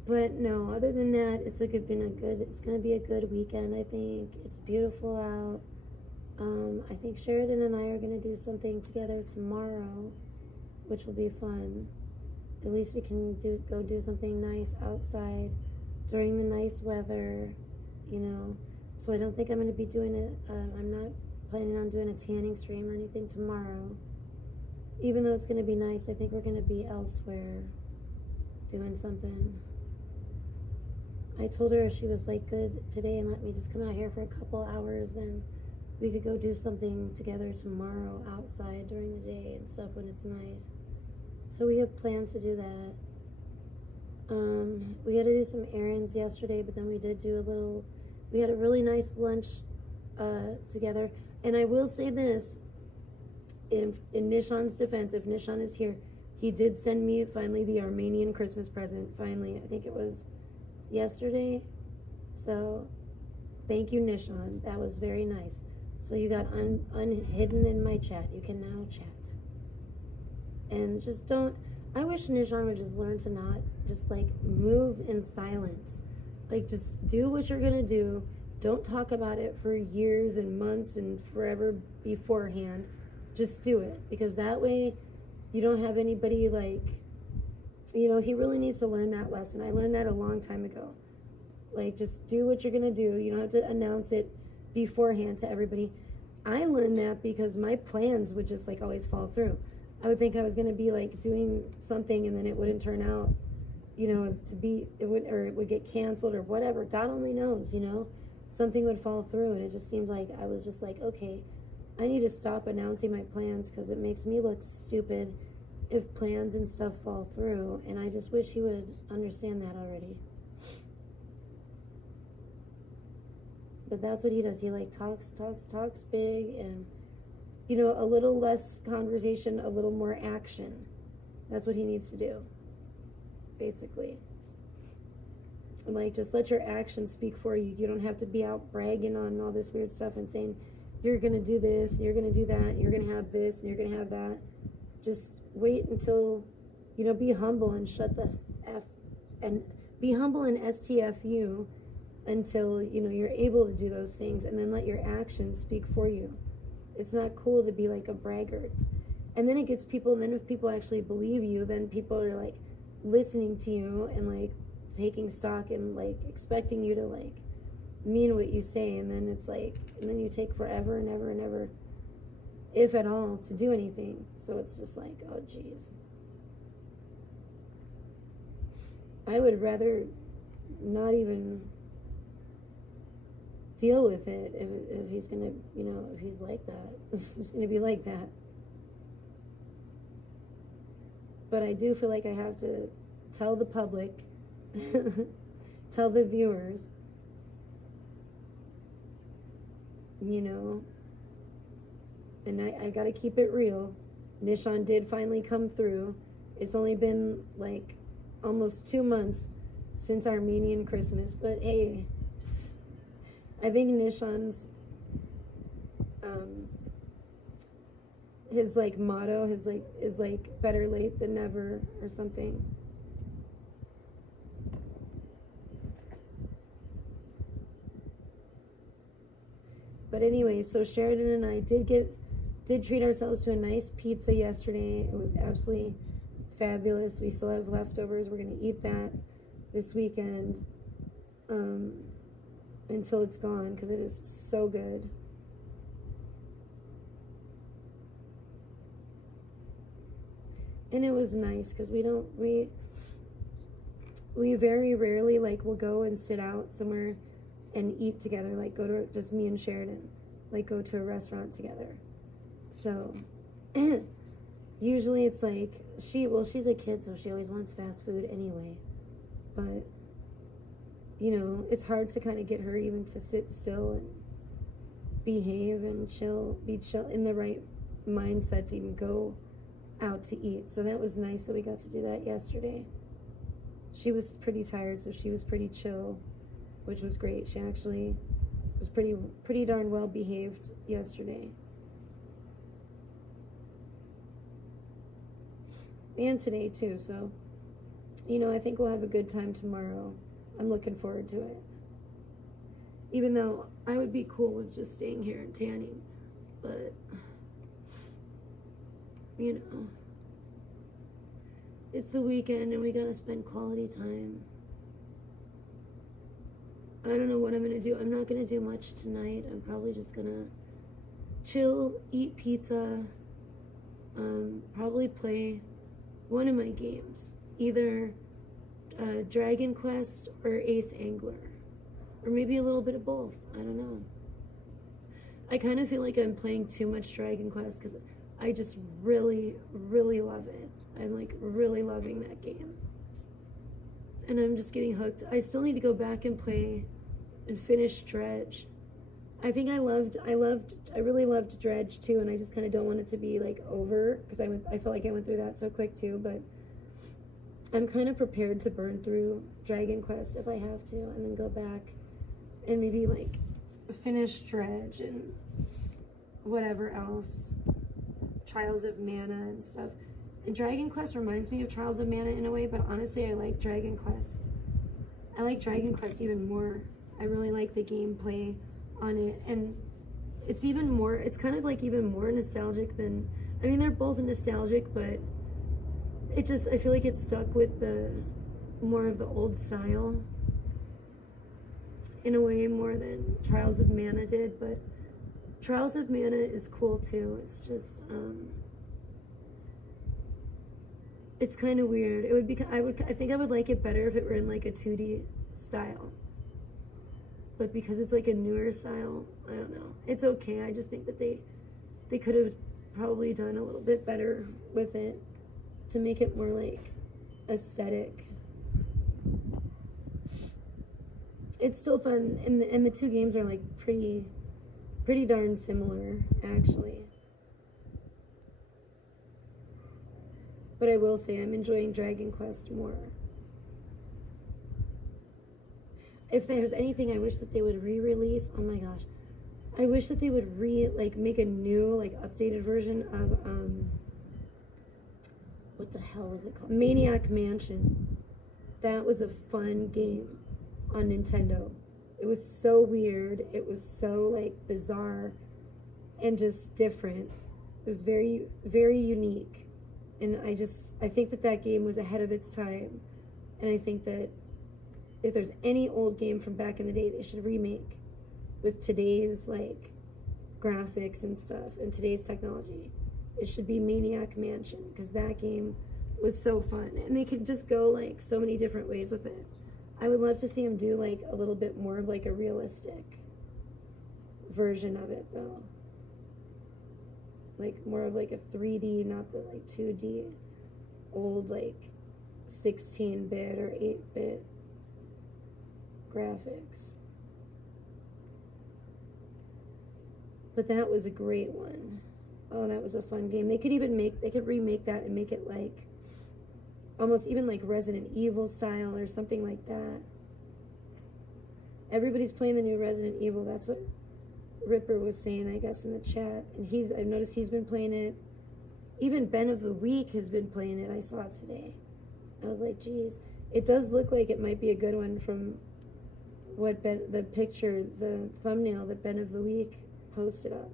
But no, other than that, it's gonna be a good weekend, I think. It's beautiful out. I think Sheridan and I are gonna do something together tomorrow, which will be fun. At least we can go do something nice outside during the nice weather, you know. So I don't think I'm gonna be doing it. I'm not planning on doing a tanning stream or anything tomorrow. Even though it's gonna be nice, I think we're gonna be elsewhere doing something. I told her if she was like good today and let me just come out here for a couple hours, then we could go do something together tomorrow outside during the day and stuff when it's nice. So we have plans to do that. We had to do some errands yesterday, but then we had a really nice lunch together. And I will say this, in Nishan's defense, if Nishan is here, he did send me finally the Armenian Christmas present. Finally, I think it was yesterday. So thank you, Nishan. That was very nice. So you got unhidden in my chat. You can now chat. And just don't, I wish Nishan would just learn to not just like move in silence. Like just do what you're gonna do. Don't talk about it for years and months and forever beforehand. Just do it, because that way you don't have anybody like, you know, he really needs to learn that lesson. I learned that a long time ago. Like, just do what you're gonna do. You don't have to announce it beforehand to everybody. I learned that because my plans would just like always fall through. I would think I was gonna be like doing something and then it wouldn't turn out, you know, as to be, it would get canceled or whatever. God only knows, you know. Something would fall through, and it just seemed like I was just like, okay, I need to stop announcing my plans because it makes me look stupid if plans and stuff fall through. And I just wish he would understand that already. But that's what he does. He like talks big, and you know, a little less conversation, a little more action. That's what he needs to do, basically. Like, just let your actions speak for you. You don't have to be out bragging on all this weird stuff and saying, you're going to do this, and you're going to do that, and you're going to have this, and you're going to have that. Just wait until, you know, be humble and shut the F, and be humble and STFU until, you know, you're able to do those things, and then let your actions speak for you. It's not cool to be like a braggart. And then it gets people, and then if people actually believe you, then people are like listening to you and like taking stock and like expecting you to like mean what you say, and then it's like, and then you take forever and ever and ever, if at all, to do anything. So it's just like, oh geez, I would rather not even deal with it if he's gonna, you know, if he's like that. He's gonna be like that. But I do feel like I have to tell the public, tell the viewers, you know, and I gotta keep it real. Nishan did finally come through. It's only been like almost 2 months since Armenian Christmas, but hey, I think Nishan's his like motto is like better late than never or something. But anyway, so Sheridan and I did treat ourselves to a nice pizza yesterday. It was absolutely fabulous. We still have leftovers. We're gonna eat that this weekend until it's gone, because it is so good. And it was nice because we very rarely like will go and sit out somewhere and eat together, like go to just me and Sheridan, like go to a restaurant together. So usually it's like she's a kid, so she always wants fast food anyway. But you know, it's hard to kind of get her even to sit still and behave and be chill in the right mindset to even go out to eat. So that was nice that we got to do that yesterday. She was pretty tired, so she was pretty chill, which was great. She actually was pretty darn well behaved yesterday. And today too, so you know, I think we'll have a good time tomorrow. I'm looking forward to it. Even though I would be cool with just staying here and tanning, but you know, it's the weekend and we gotta spend quality time. I don't know what I'm gonna do. I'm not gonna do much tonight. I'm probably just gonna chill, eat pizza, probably play one of my games, either Dragon Quest or Ace Angler, or maybe a little bit of both. I don't know. I kind of feel like I'm playing too much Dragon Quest because I just really, really love it. I'm like really loving that game, and I'm just getting hooked. I still need to go back and play and finish Dredge. I think I really loved Dredge too, and I just kind of don't want it to be like over because I felt like I went through that so quick too, but I'm kind of prepared to burn through Dragon Quest if I have to, and then go back and maybe like finish Dredge and whatever else, Trials of Mana and stuff. And Dragon Quest reminds me of Trials of Mana in a way, but honestly I like Dragon Quest. I like Dragon Quest even more. I really like the gameplay on it, and it's kind of like even more nostalgic than, I mean, they're both nostalgic, but I feel like it's stuck with the more of the old style in a way more than Trials of Mana did. But Trials of Mana is cool too. It's just it's kind of weird. It would be I think I would like it better if it were in like a 2D style, but because it's like a newer style, I don't know, it's okay. I just think that they could have probably done a little bit better with it to make it more like aesthetic. It's still fun, and the two games are like pretty darn similar actually. But I will say I'm enjoying Dragon Quest more. If there's anything I wish that they would re-release, oh my gosh, I wish that they would make a new like updated version of what the hell was it called? Maniac Mansion. That was a fun game on Nintendo. It was so weird. It was so like bizarre and just different. It was very, very unique. And I think that game was ahead of its time. And I think that if there's any old game from back in the day they should remake with today's like graphics and stuff and today's technology, it should be Maniac Mansion, because that game was so fun and they could just go like so many different ways with it. I would love to see them do like a little bit more of like a realistic version of it though, like more of like a 3D, not the like 2D old like 16-bit or 8-bit graphics. But that was a great one. Oh, that was a fun game. They could remake that and make it like almost even like Resident Evil style or something like that. Everybody's playing the new Resident Evil. That's what Ripper was saying, I guess, in the chat. And I've noticed he's been playing it. Even Ben of the Week has been playing it. I saw it today. I was like, geez, it does look like it might be a good one from what the thumbnail that Ben of the Week posted up.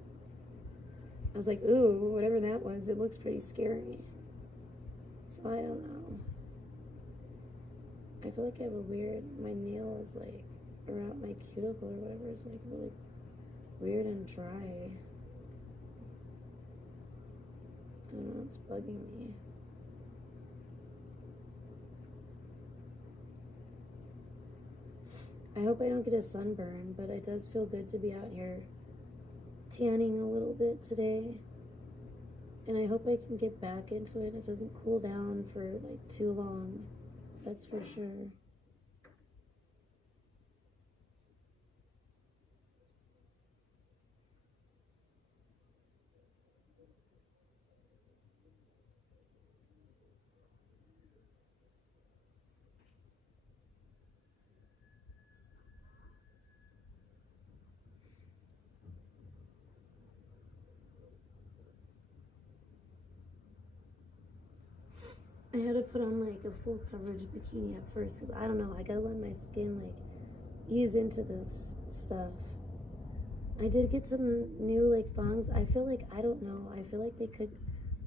I was like, ooh, whatever that was, it looks pretty scary. So I don't know. I feel like I have my nail is like around my cuticle or whatever. It's like really weird and dry. I don't know, it's bugging me. I hope I don't get a sunburn, but it does feel good to be out here tanning a little bit today. And I hope I can get back into it. It doesn't cool down for like too long. That's for sure. I had to put on like a full coverage bikini at first because I don't know, I gotta let my skin like ease into this stuff. I did get some new like thongs. I feel like, I don't know, I feel like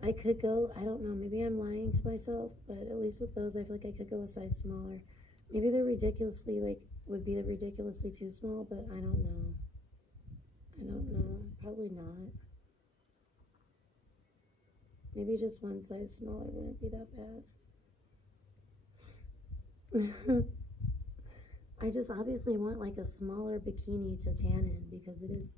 I could go, I don't know, maybe I'm lying to myself, but at least with those I feel like I could go a size smaller. Maybe they're ridiculously like, would be ridiculously too small, but I don't know. Probably not. Maybe just one size smaller wouldn't be that bad. I just obviously want like a smaller bikini to tan in because it is